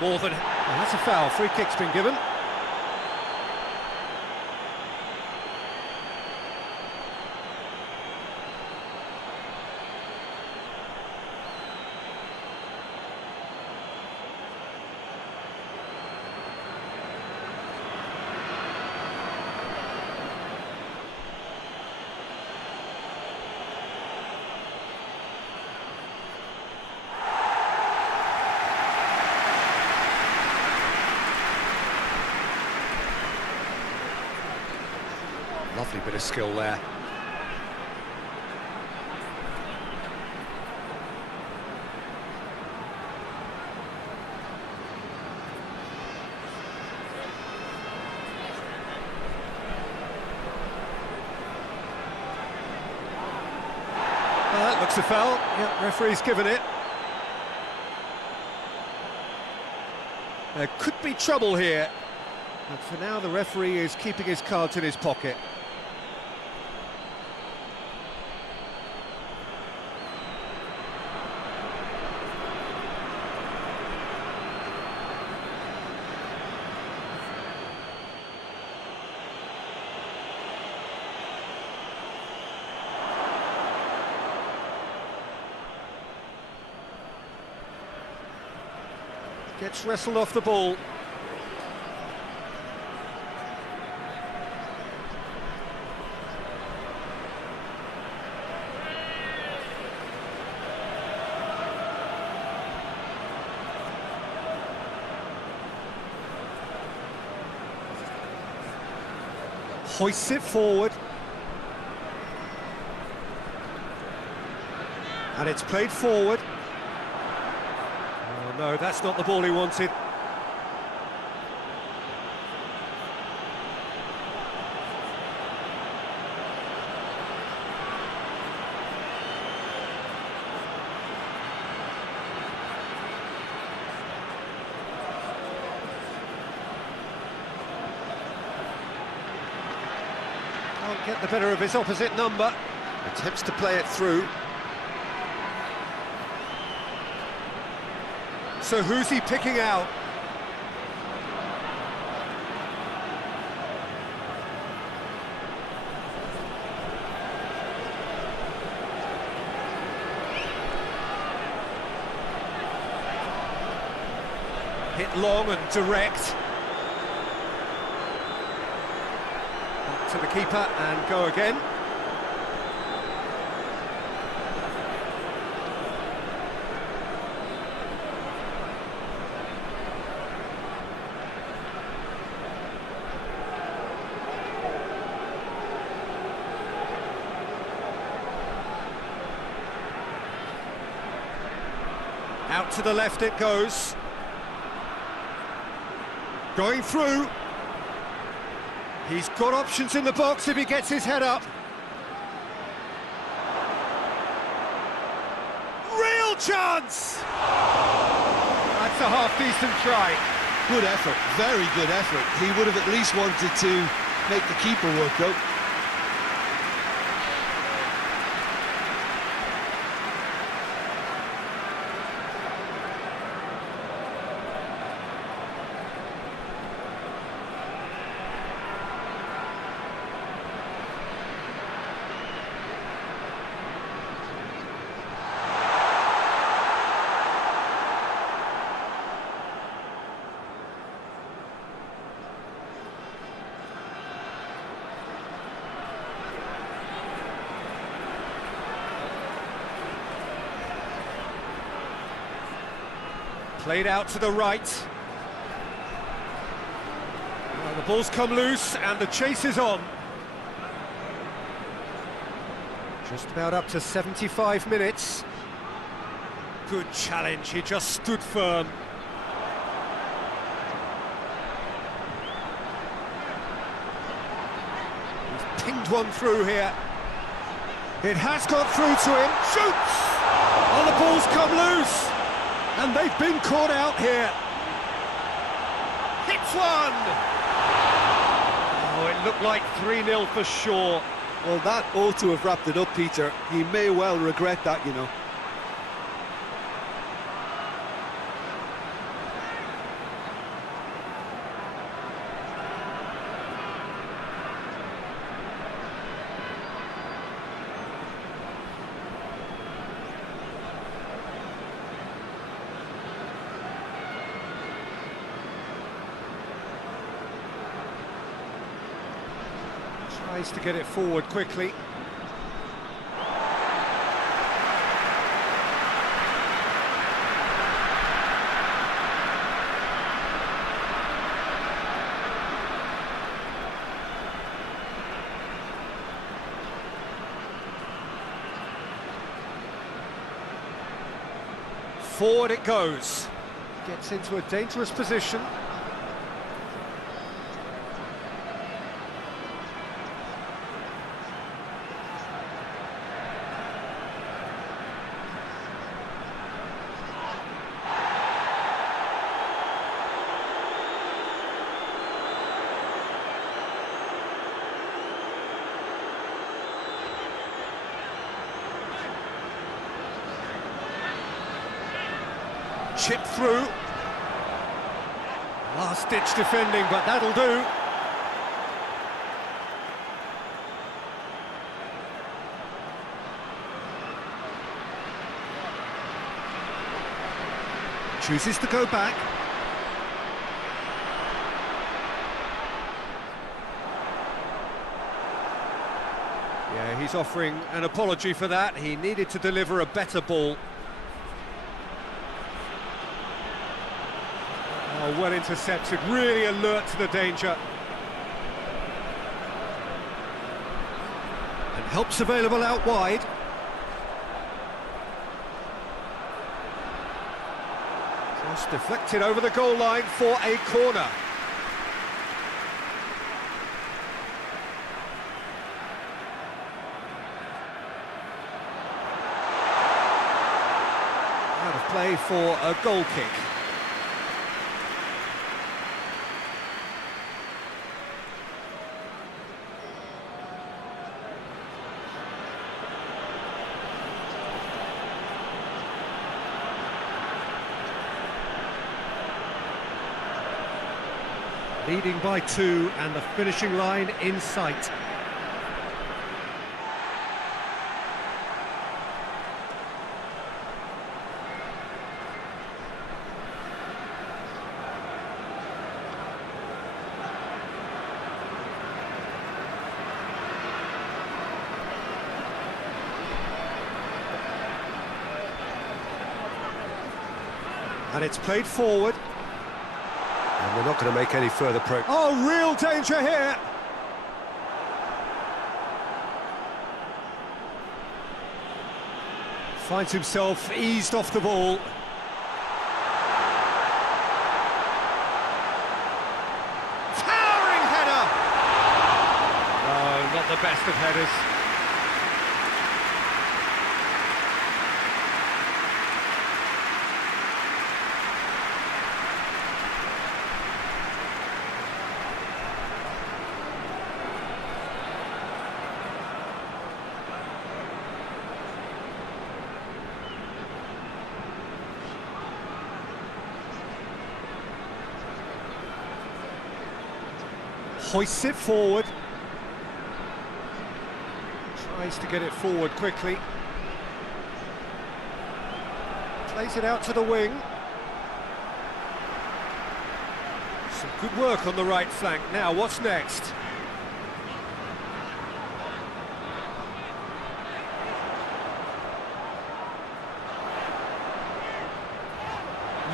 More than... Oh, that's a foul, free kick's been given. Lovely bit of skill there. That looks a foul. Yeah, referee's given it. There could be trouble here. But for now, the referee is keeping his cards in his pocket. Gets wrestled off the ball. Hoists it forward. And it's played forward. Oh no, that's not the ball he wanted. Can't get the better of his opposite number. Attempts to play it through. So who's he picking out? Hit long and direct. Back to the keeper and go again. Out to the left it goes. Going through. He's got options in the box if he gets his head up. Real chance! That's a half-decent try. Good effort, very good effort. He would have at least wanted to make the keeper work though. Played out to the right. Well, the ball's come loose and the chase is on. Just about up to 75 minutes. Good challenge, he just stood firm. He's pinged one through here. It has got through to him. Shoots! Oh, the ball's come loose! And they've been caught out here. Hits one! Oh, it looked like 3-0 for sure. Well, that ought to have wrapped it up, Peter. He may well regret that, you know. Tries to get it forward quickly. Forward it goes. Gets into a dangerous position. Chip through. Last-ditch defending, but that'll do. Chooses to go back. Yeah, he's offering an apology for that. He needed to deliver a better ball. Oh, well intercepted, really alert to the danger. And help's available out wide. Just deflected over the goal line for a corner. Out of play for a goal kick. Leading by 2 and the finishing line in sight. And it's played forward. And they're not going to make any further progress. Oh, real danger here! Finds himself eased off the ball. Towering header! Oh, not the best of headers. Hoists it forward. Tries to get it forward quickly. Plays it out to the wing. Some good work on the right flank. Now, what's next?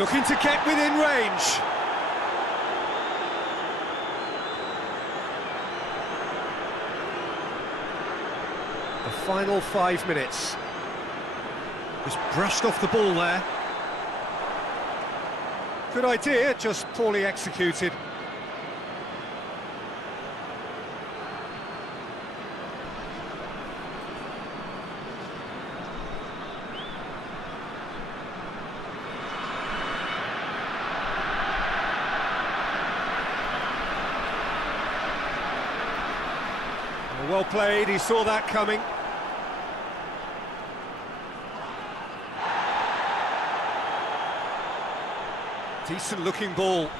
Looking to get within range. The final 5 minutes. Just brushed off the ball there. Good idea, just poorly executed. Well played, he saw that coming. Decent looking ball.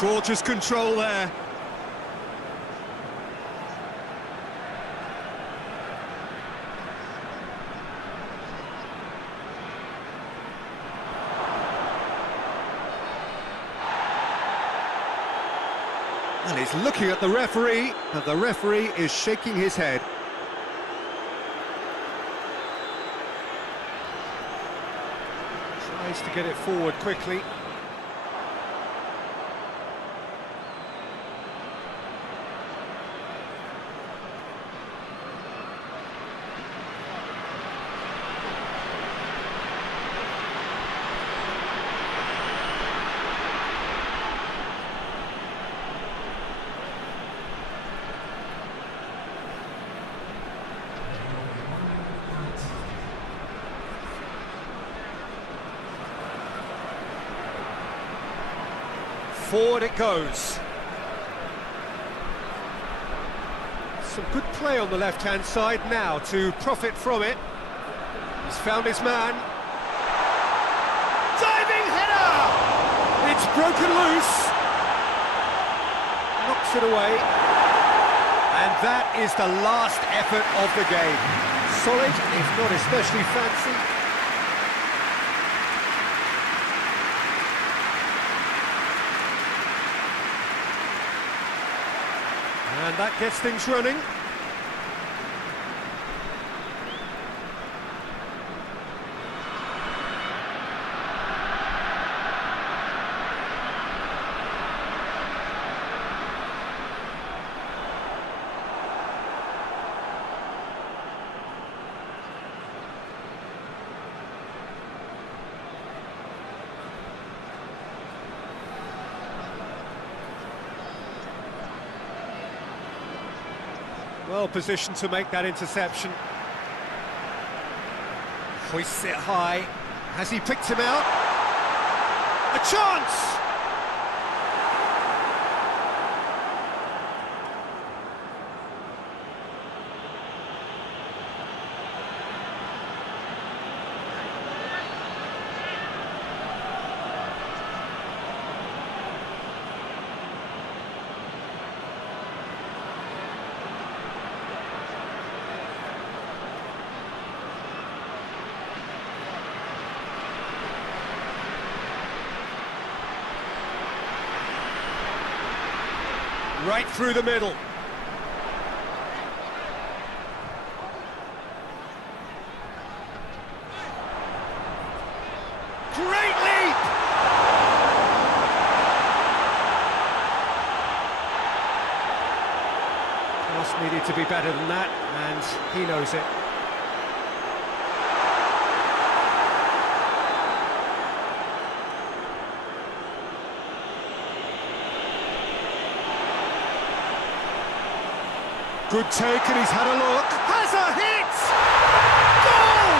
Gorgeous control there. And he's looking at the referee, and the referee is shaking his head. Tries to get it forward quickly. Forward it goes. Some good play on the left-hand side now to profit from it. He's found his man. Diving header! It's broken loose. Knocks it away. And that is the last effort of the game. Solid, if not especially fancy. And that gets things running. Well positioned to make that interception. Hoists it high. Has he picked him out? A chance! Right through the middle. Great leap! Cross needed to be better than that, and he knows it. Good take, and he's had a look. Has a hit! Goal!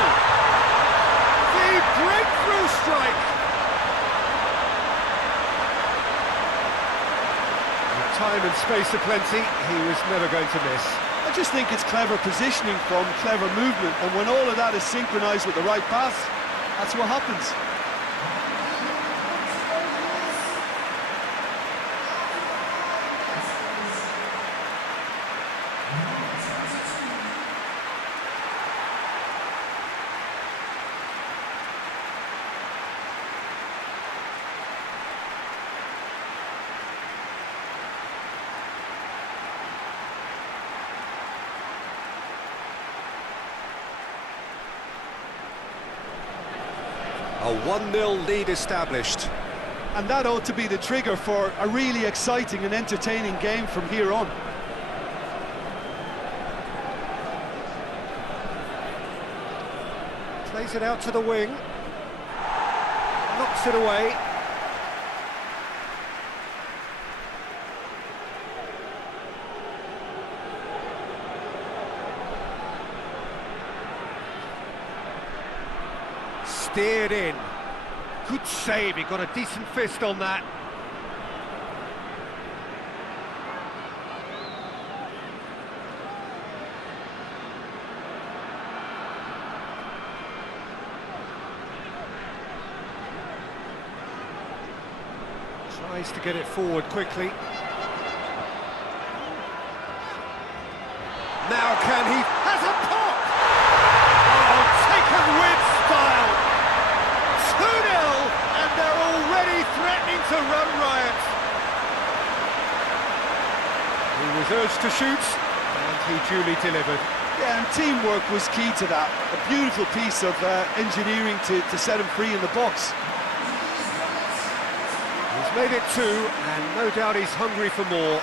The breakthrough strike! With time and space aplenty, he was never going to miss. I just think it's clever positioning from clever movement, and when all of that is synchronised with the right pass, that's what happens. A 1-0 lead established. And that ought to be the trigger for a really exciting and entertaining game from here on. Plays it out to the wing. Knocks it away. Steered in. Good save, he got a decent fist on that. Tries to get it forward quickly. Now can he... has a pop! Oh, taken with style! 2-0, and they're already threatening to run riot. He was urged to shoot, and he duly delivered. Yeah, and teamwork was key to that. A beautiful piece of engineering to set him free in the box. He's made it 2, and no doubt he's hungry for more.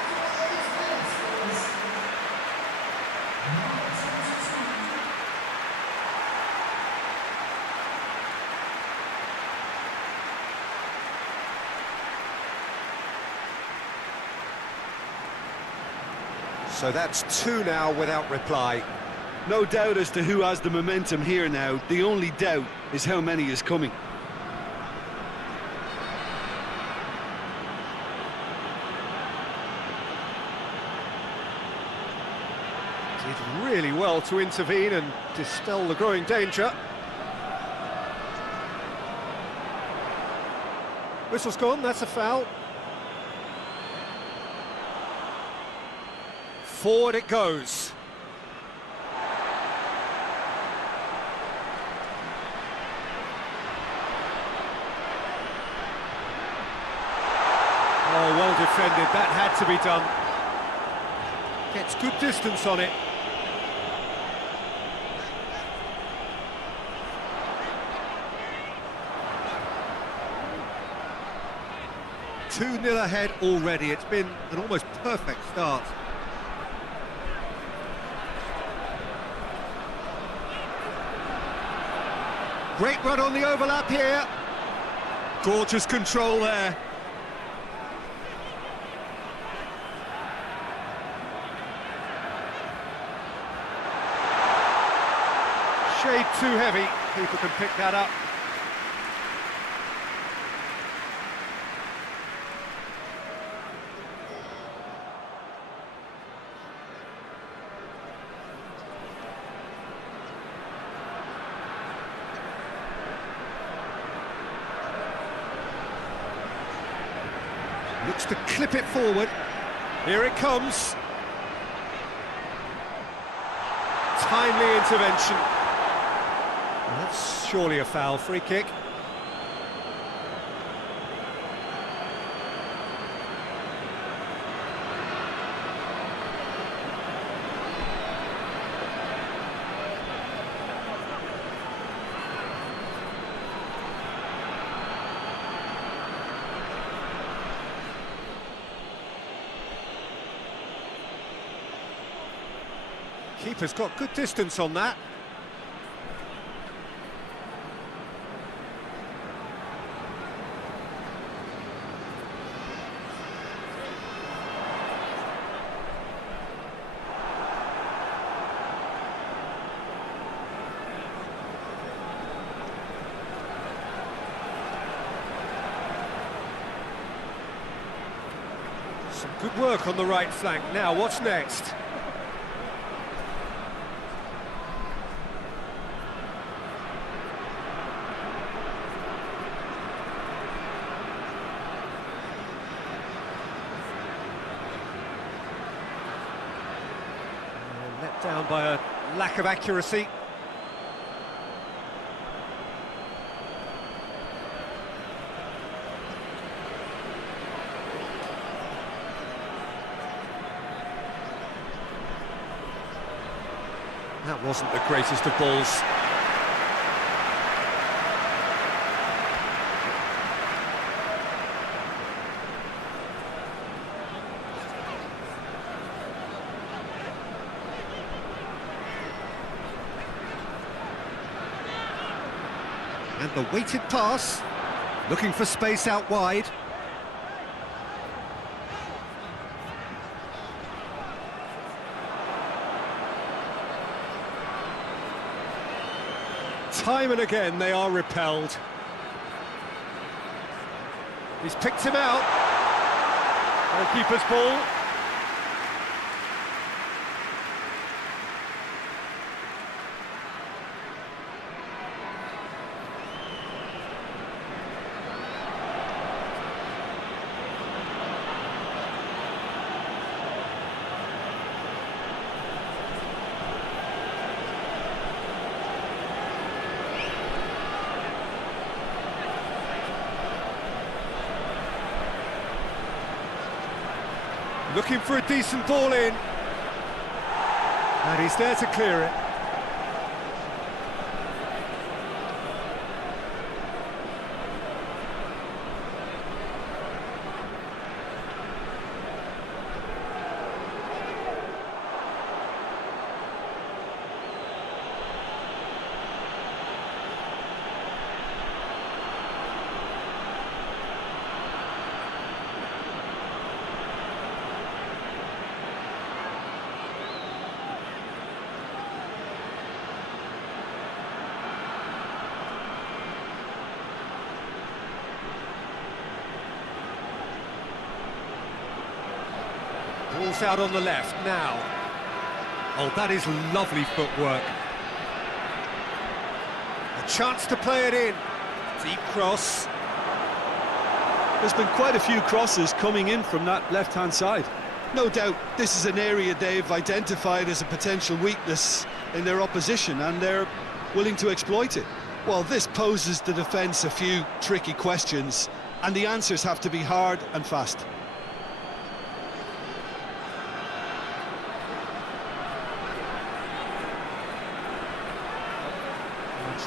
So that's 2 now without reply. No doubt as to who has the momentum here now. The only doubt is how many is coming. Did really well to intervene and dispel the growing danger. Whistle's gone, that's a foul. Forward it goes. Oh, well defended, that had to be done. Gets good distance on it. Two 2-0 ahead already. It's been an almost perfect start. Great run on the overlap here. Gorgeous control there. Shade too heavy. People can pick that up. Looks to clip it forward. Here it comes. Timely intervention. That's surely a foul. Free kick. Keeper's got good distance on that. Some good work on the right flank. Now, what's next? Let down by a lack of accuracy. That wasn't the greatest of balls. And the weighted pass, looking for space out wide. Time and again they are repelled. He's picked him out. Goalkeeper's ball. Looking for a decent ball in. And he's there to clear it. Ball's out on the left now. Oh, that is lovely footwork. A chance to play it in. Deep cross. There's been quite a few crosses coming in from that left-hand side. No doubt this is an area they've identified as a potential weakness in their opposition, and they're willing to exploit it. Well, this poses the defence a few tricky questions, and the answers have to be hard and fast.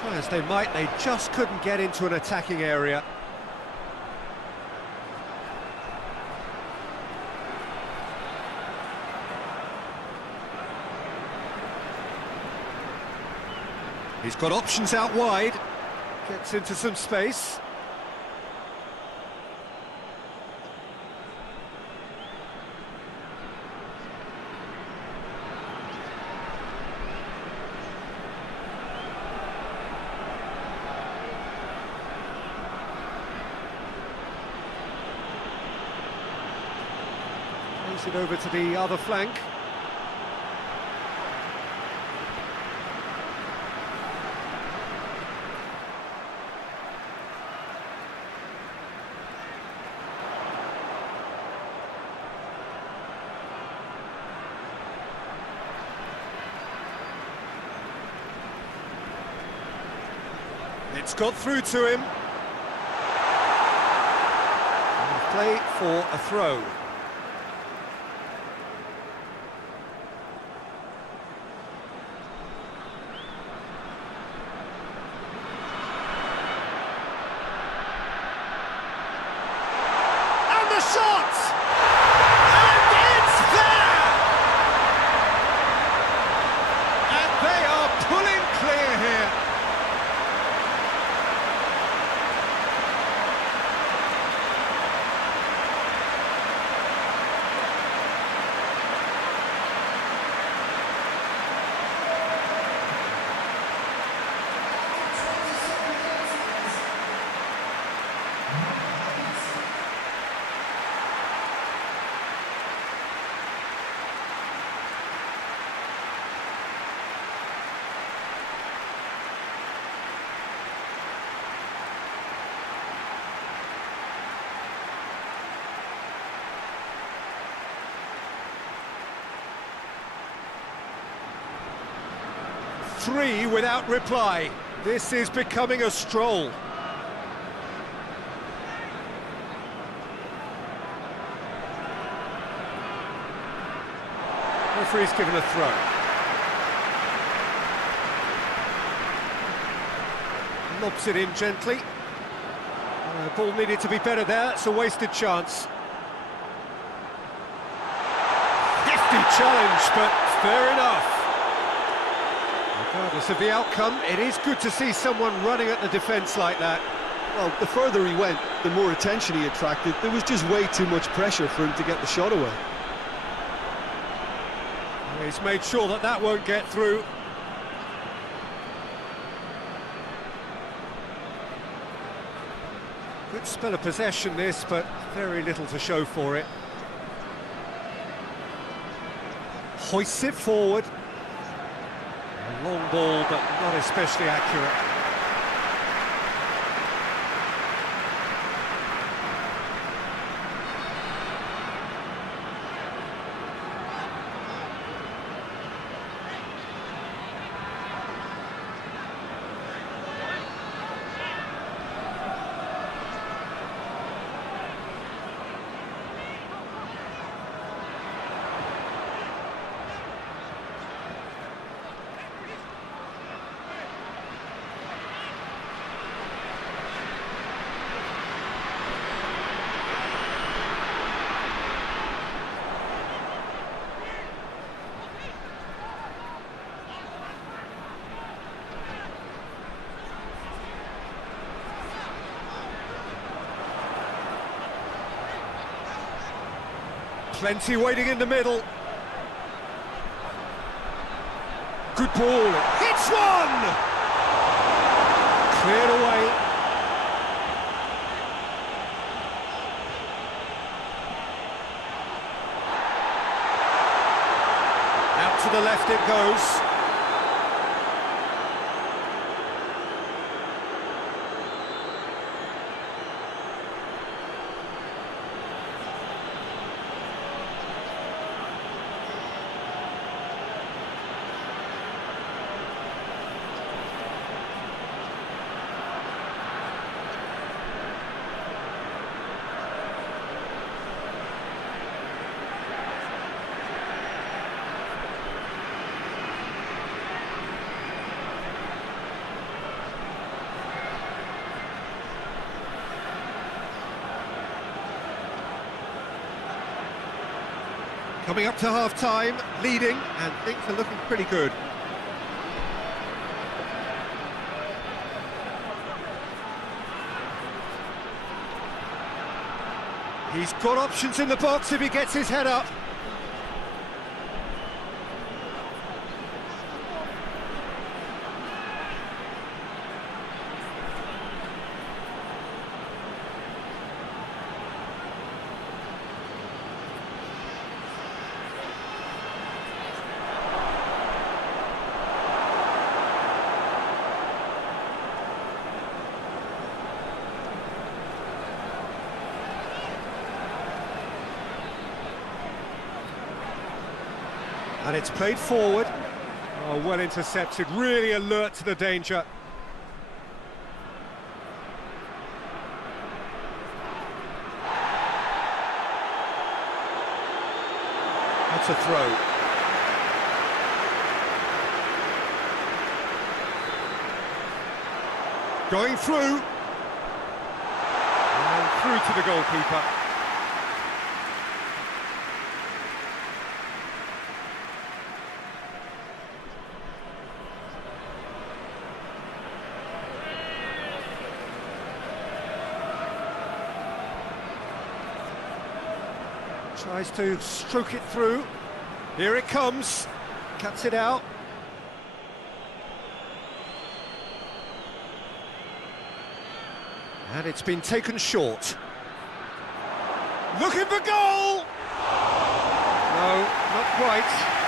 Try as they might, they just couldn't get into an attacking area. He's got options out wide. Gets into some space. It over to the other flank. It's got through to him. And play for a throw. Shot! And it's there! And they are pulling clear here. Three without reply. This is becoming a stroll. Referee's given a throw. Lobs it in gently. Ball needed to be better there. It's a wasted chance. Hefty challenge, but fair enough. Regardless of the outcome, it is good to see someone running at the defence like that. Well, the further he went, the more attention he attracted. There was just way too much pressure for him to get the shot away. He's made sure that that won't get through. Good spell of possession this, but very little to show for it. Hoists it forward. A long ball, but not especially accurate. Plenty waiting in the middle. Good ball. Hits one! Cleared away. Out to the left it goes. Coming up to half-time, leading, and things are looking pretty good. He's got options in the box if he gets his head up. And it's played forward. Oh, well intercepted, really alert to the danger. That's a throw. Going through. And through to the goalkeeper. Tries to stroke it through. Here it comes. Cuts it out. And it's been taken short. Looking for goal! No, not quite.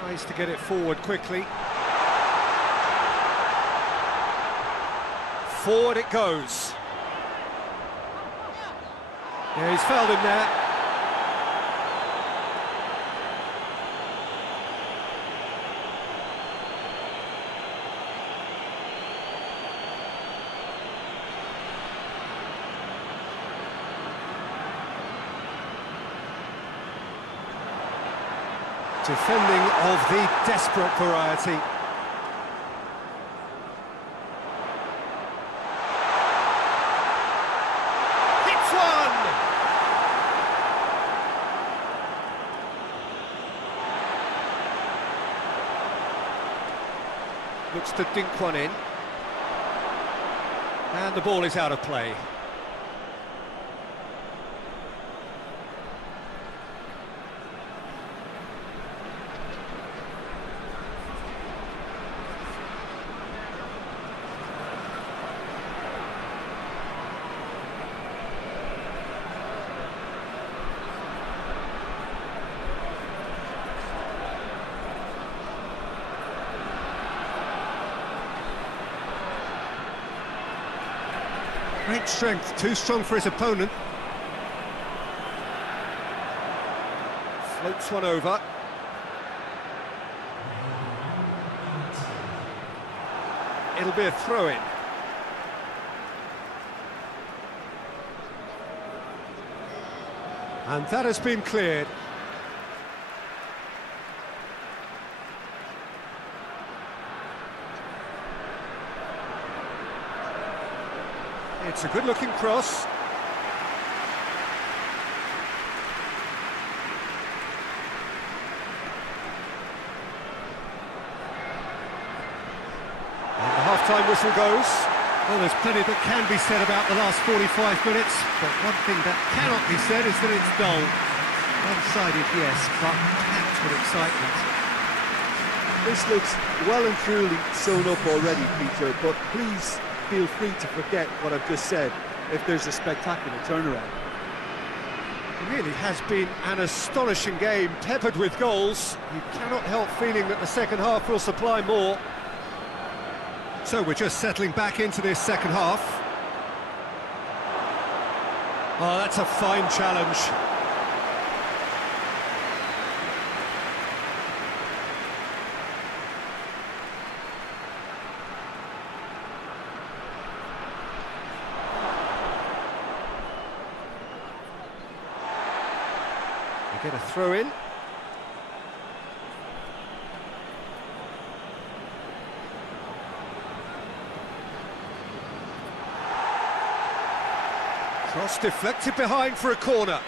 Tries to get it forward quickly. Forward it goes. Yeah, he's fouled him there. Defending of the desperate variety. Hits one! Looks to dink one in. And the ball is out of play. Great strength, too strong for his opponent. Floats one over. It'll be a throw-in. And that has been cleared. It's a good-looking cross. And the half-time whistle goes. Well, there's plenty that can be said about the last 45 minutes, but one thing that cannot be said is that it's dull. One-sided, yes, but packed with excitement. This looks well and truly sewn up already, Peter, but please feel free to forget what I've just said if there's a spectacular turnaround. It really has been an astonishing game, peppered with goals. You cannot help feeling that the second half will supply more. So we're just settling back into this second half. Oh, that's a fine challenge. Get a throw in. Cross deflected behind for a corner.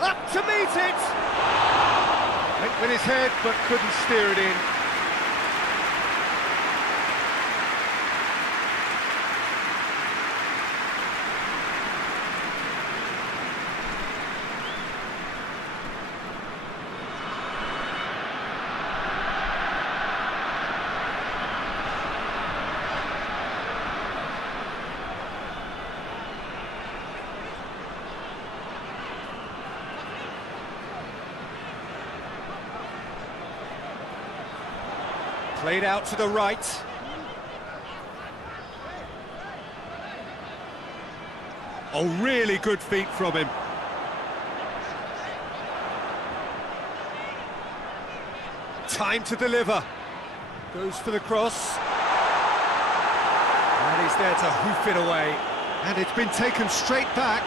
Up to meet it! Went with his head but couldn't steer it in. Played out to the right. Oh, really good feet from him. Time to deliver. Goes for the cross. And he's there to hoof it away. And it's been taken straight back.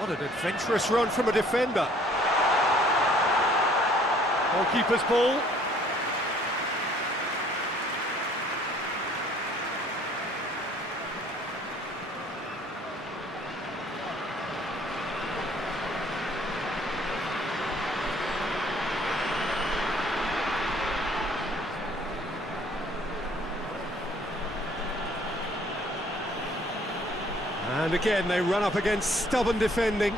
What an adventurous run from a defender. Goalkeeper's ball. And again, they run up against stubborn defending.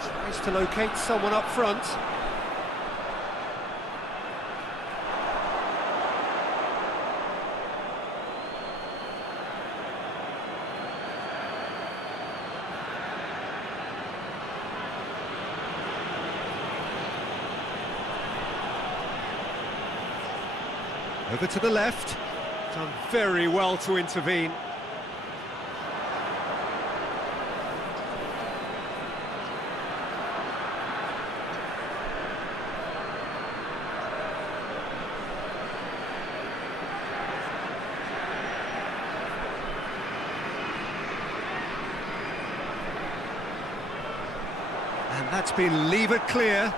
Tries to locate someone up front. Over to the left. Done very well to intervene. And that's been levered clear.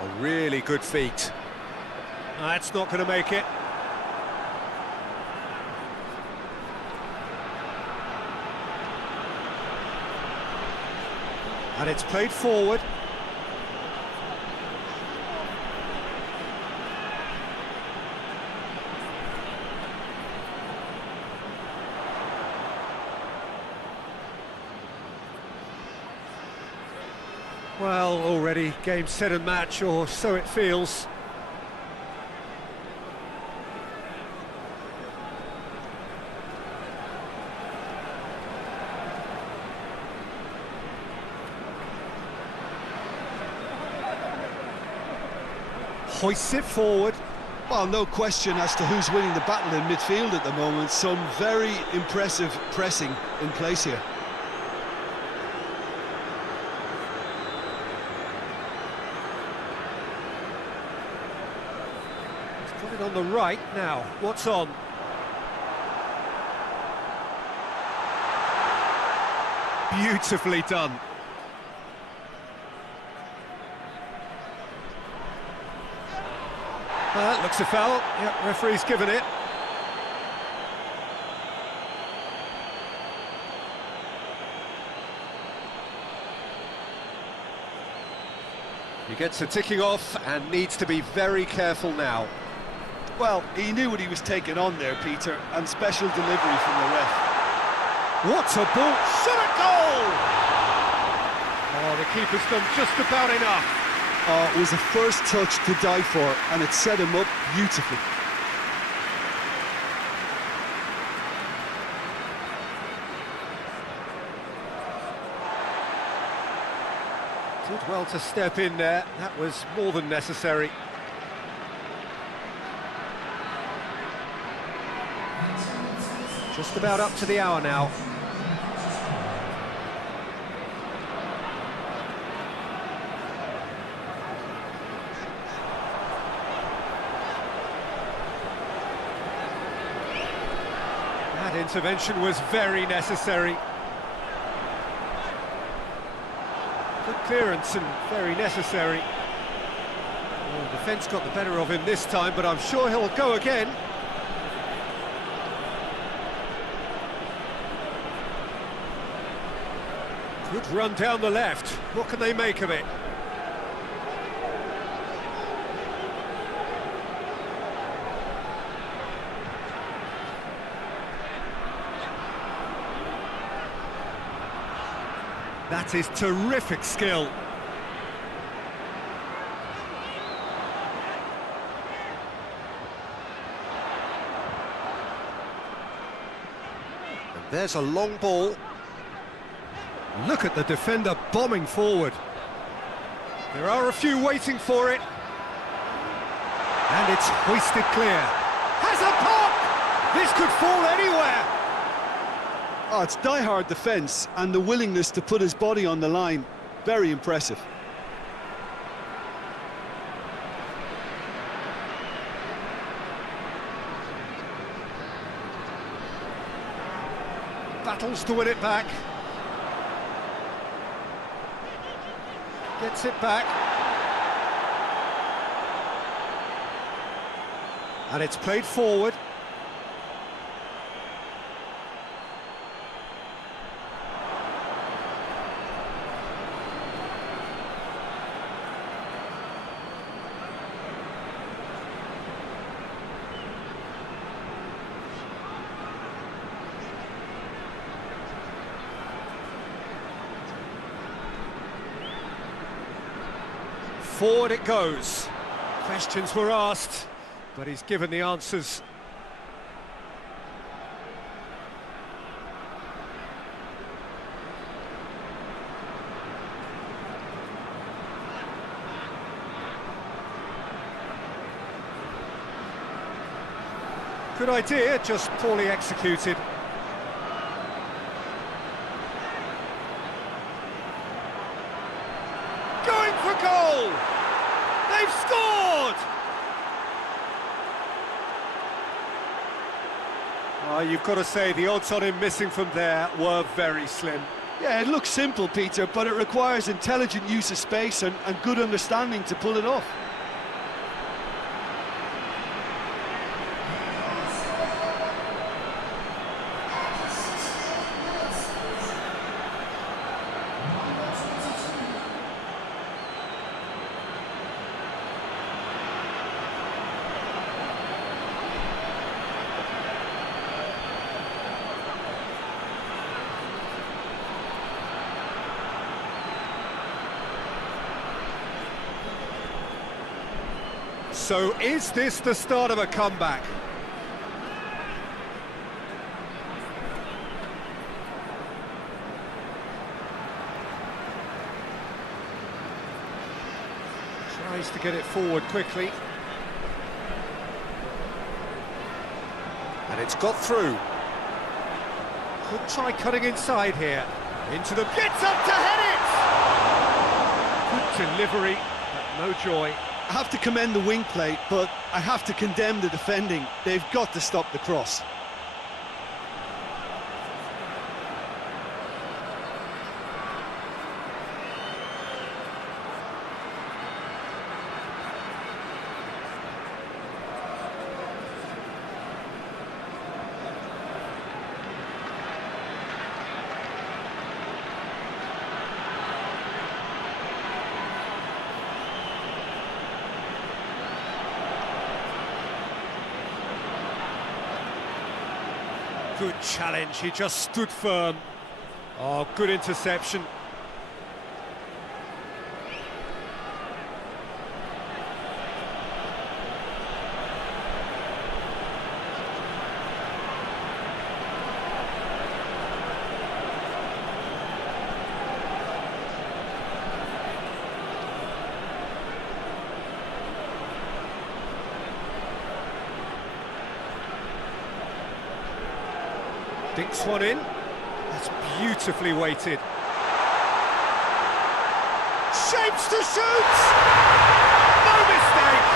A really good feat. That's not going to make it. And it's played forward. Well, already game, set and match, or so it feels. Hoists it forward. Well, no question as to who's winning the battle in midfield at the moment. Some very impressive pressing in place here. Put it on the right now. What's on? Beautifully done. Well, that looks a foul. Yep, referee's given it. He gets a ticking off and needs to be very careful now. Well, he knew what he was taking on there, Peter, and special delivery from the ref. What a ball! Shot a goal! Oh, the keeper's done just about enough. It was a first touch to die for, and it set him up beautifully. Did well to step in there. That was more than necessary. Just about up to the hour now. That intervention was very necessary. Good clearance and very necessary. Well, the defence got the better of him this time, but I'm sure he'll go again. Good run down the left. What can they make of it? That is terrific skill. And there's a long ball. Look at the defender bombing forward. There are a few waiting for it. And it's hoisted clear. Has a pop! This could fall anywhere! Oh, it's die-hard defence and the willingness to put his body on the line. Very impressive. Battles to win it back. Gets it back. And it's played forward. Forward it goes. Questions were asked, but he's given the answers. Good idea, just poorly executed. Going for goal! They've scored! You've got to say, the odds on him missing from there were very slim. Yeah, it looks simple, Peter, but it requires intelligent use of space and good understanding to pull it off. So is this the start of a comeback? Tries to get it forward quickly. And it's got through. Could try cutting inside here. Into the... Gets up to head it! Good delivery, but no joy. I have to commend the wing play, but I have to condemn the defending. They've got to stop the cross. Good challenge, he just stood firm. Oh, good interception. Dinks one in. That's beautifully weighted. Shapes to shoot! No mistake!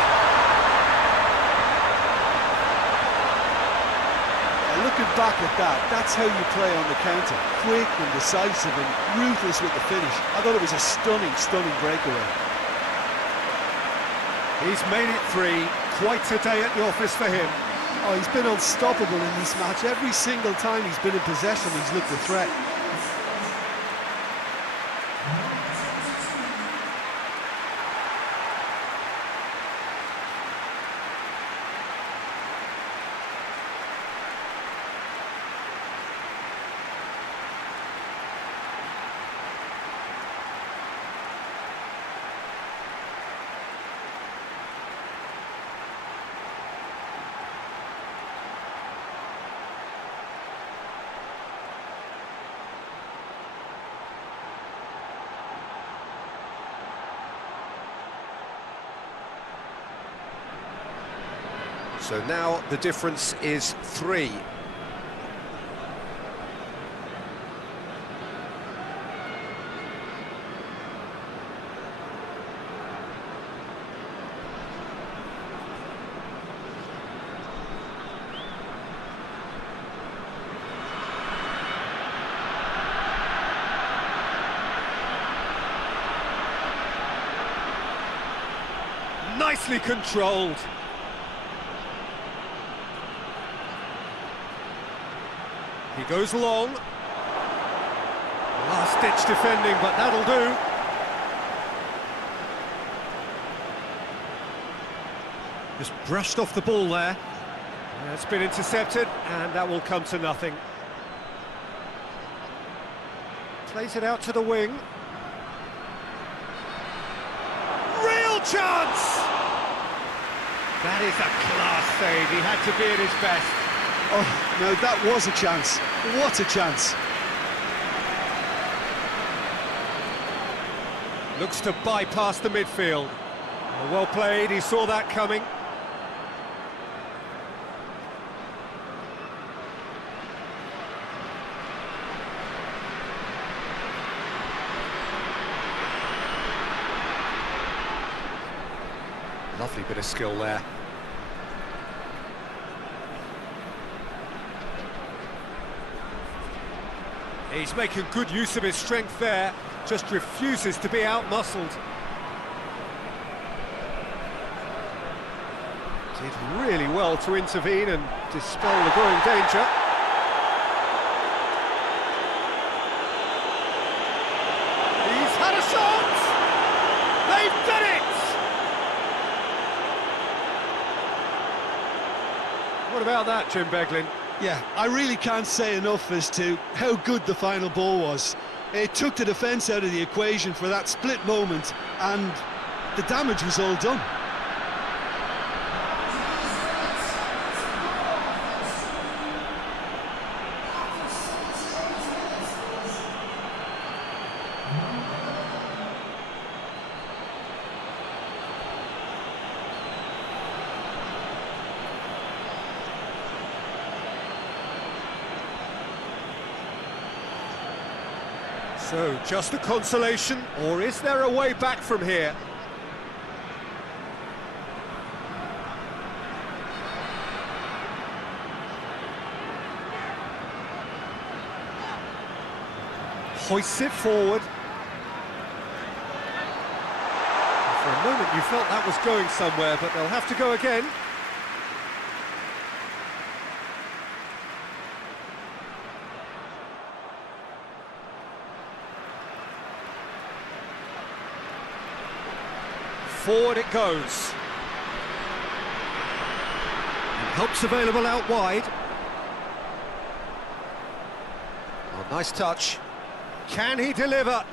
Looking back at that, that's how you play on the counter. Quick and decisive and ruthless with the finish. I thought it was a stunning, stunning breakaway. He's made it 3. Quite a day at the office for him. Oh, he's been unstoppable in this match. Every single time he's been in possession, he's looked a threat. So now the difference is 3. Nicely controlled. He goes long. Last-ditch defending, but that'll do. Just brushed off the ball there. It's been intercepted, and that will come to nothing. Plays it out to the wing. Real chance! That is a class save. He had to be at his best. Oh, no, that was a chance. What a chance. Looks to bypass the midfield. Well played, he saw that coming. Lovely bit of skill there. He's making good use of his strength there, just refuses to be out-muscled. Did really well to intervene and dispel the growing danger. He's had a shot! They've done it! What about that, Jim Beglin? Yeah, I really can't say enough as to how good the final ball was. It took the defence out of the equation for that split moment, and the damage was all done. So, just a consolation, or is there a way back from here? Hoists it forward. For a moment you felt that was going somewhere, but they'll have to go again. Forward it goes. And help's available out wide. Oh, nice touch. Can he deliver?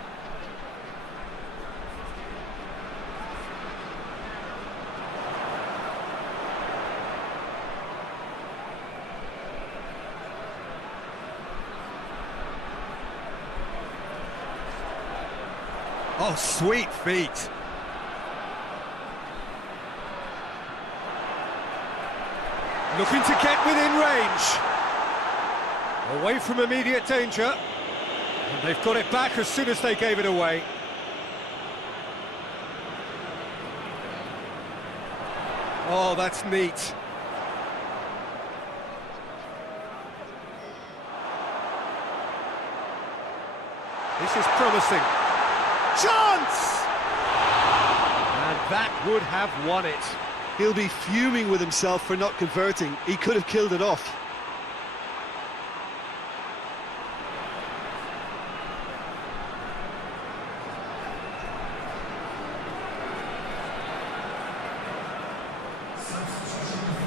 Oh, sweet feet. Looking to get within range. Away from immediate danger. And they've got it back as soon as they gave it away. Oh, that's neat. This is promising. Chance! And that would have won it. He'll be fuming with himself for not converting. He could have killed it off.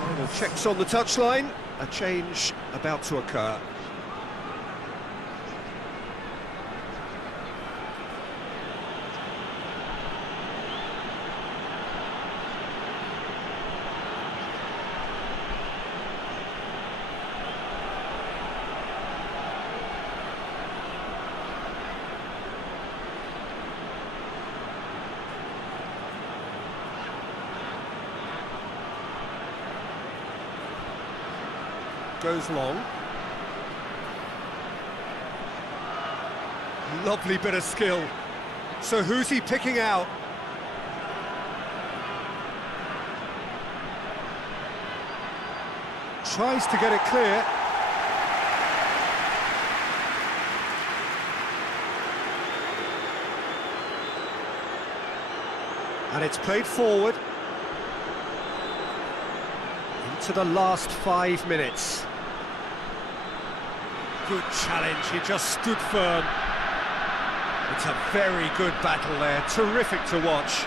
Final checks on the touchline. A change about to occur. Goes long. Lovely bit of skill. So who's he picking out? Tries to get it clear. And it's played forward. Into the last 5 minutes. Good challenge, he just stood firm. It's a very good battle there, terrific to watch.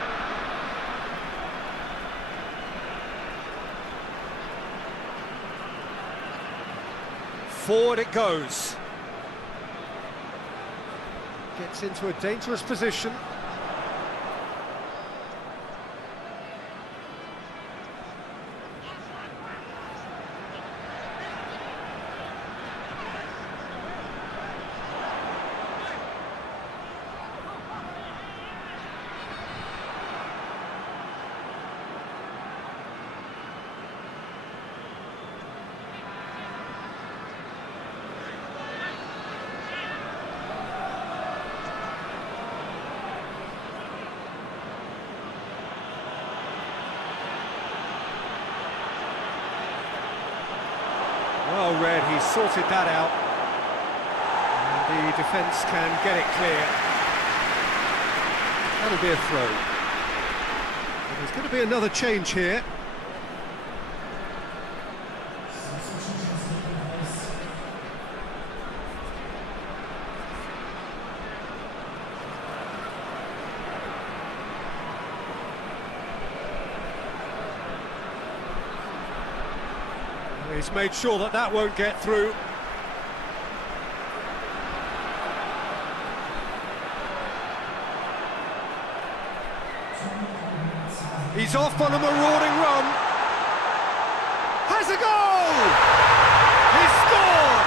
Forward it goes. Gets into a dangerous position. he's sorted that out. And the defence can get it clear. That'll be a throw. And there's going to be another change here. He's made sure that that won't get through. He's off on a marauding run. Has a goal! He's scored!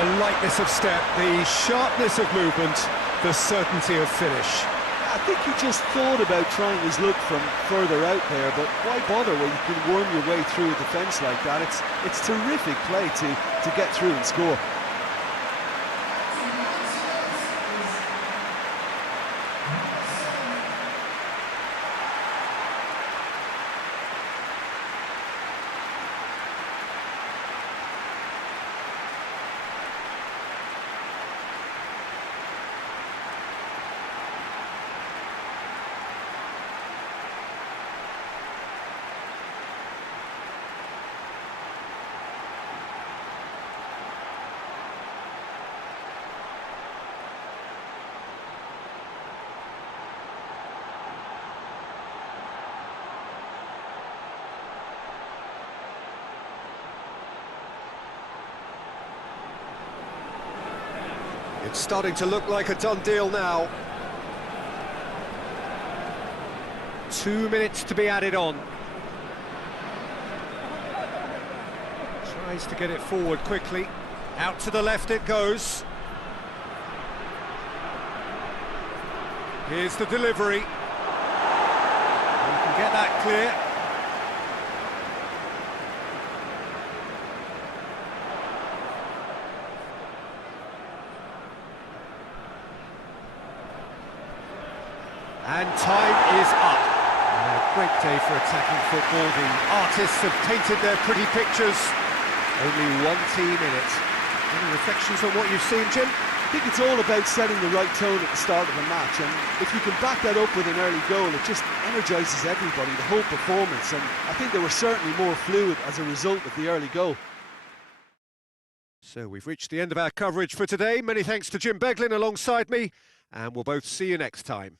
The lightness of step, the sharpness of movement, the certainty of finish. I think he just thought about trying his luck from further out there, but why bother when you can worm your way through a defence like that? It's terrific play to get through and score. It's starting to look like a done deal now. 2 minutes to be added on. Tries to get it forward quickly. Out to the left it goes. Here's the delivery. You can get that clear. And time is up. A great day for attacking football. The artists have painted their pretty pictures. Only one team in it. Any reflections on what you've seen, Jim? I think it's all about setting the right tone at the start of a match, and if you can back that up with an early goal, it just energises everybody, the whole performance, and I think they were certainly more fluid as a result of the early goal. So we've reached the end of our coverage for today. Many thanks to Jim Beglin alongside me, and we'll both see you next time.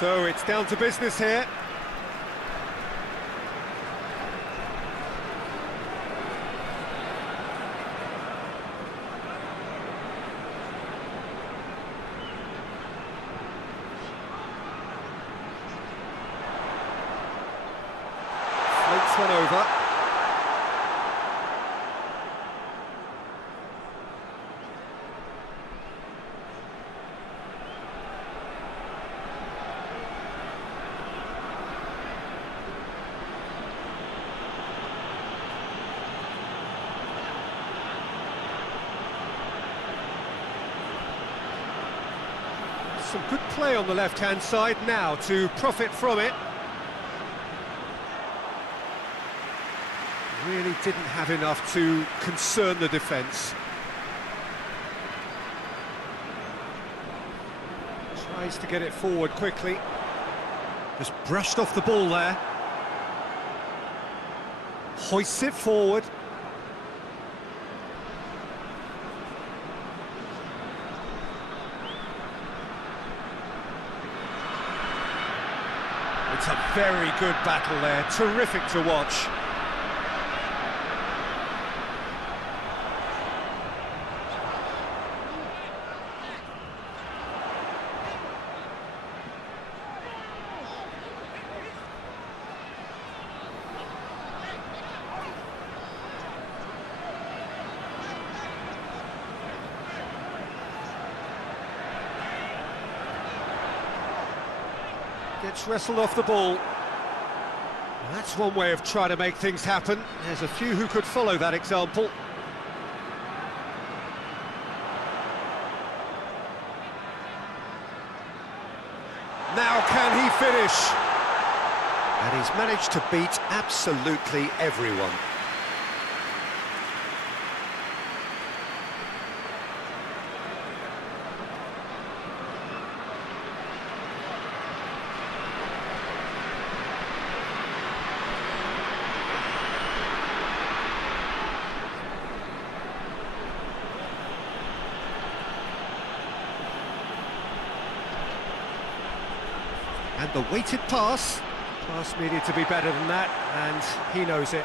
So it's down to business here. Floats one over. Some good play on the left-hand side now to profit from it. Really didn't have enough to concern the defence. Tries to get it forward quickly. Just brushed off the ball there. Hoists it forward. It's a very good battle there, terrific to watch. gets wrestled off the ball. That's one way of trying to make things happen. There's a few who could follow that example. Now can he finish? And he's managed to beat absolutely everyone. And the weighted pass needed to be better than that, and he knows it.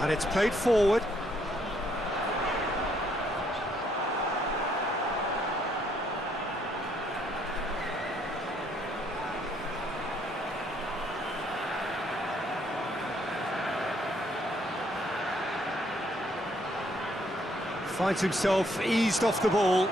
And it's played forward. Finds himself eased off the ball.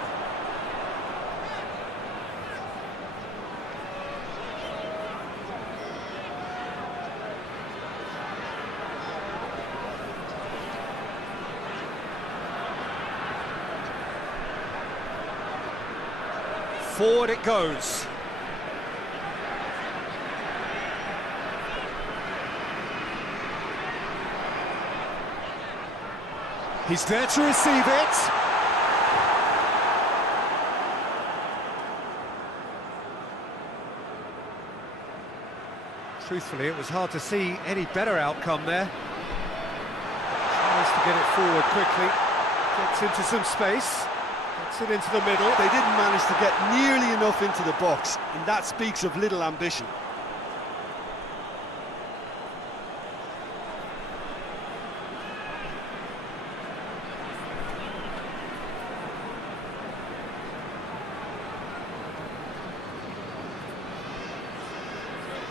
Forward it goes. He's there to receive it. Truthfully, it was hard to see any better outcome there. Tries to get it forward quickly. Gets into some space. Gets it into the middle. They didn't manage to get nearly enough into the box, and that speaks of little ambition.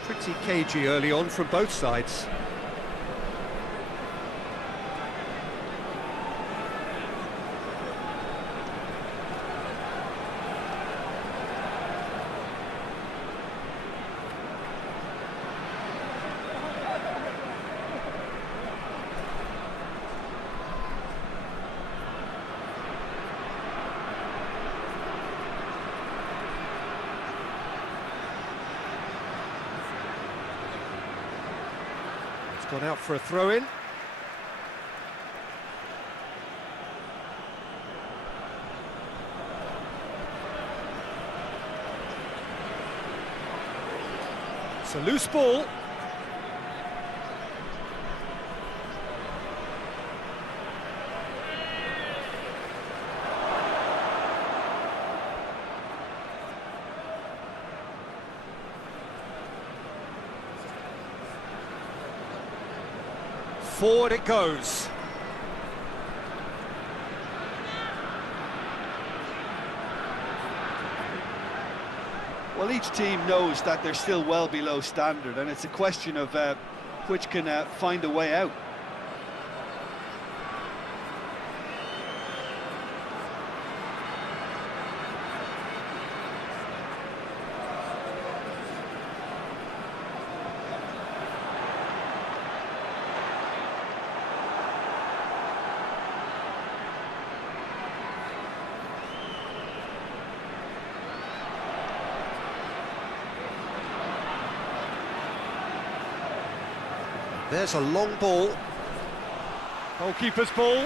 Pretty cagey early on from both sides. Gone out for a throw-in. It's a loose ball. Forward it goes. Well, each team knows that they're still well below standard, and it's a question of which can find a way out. There's a long ball. Goalkeeper's ball.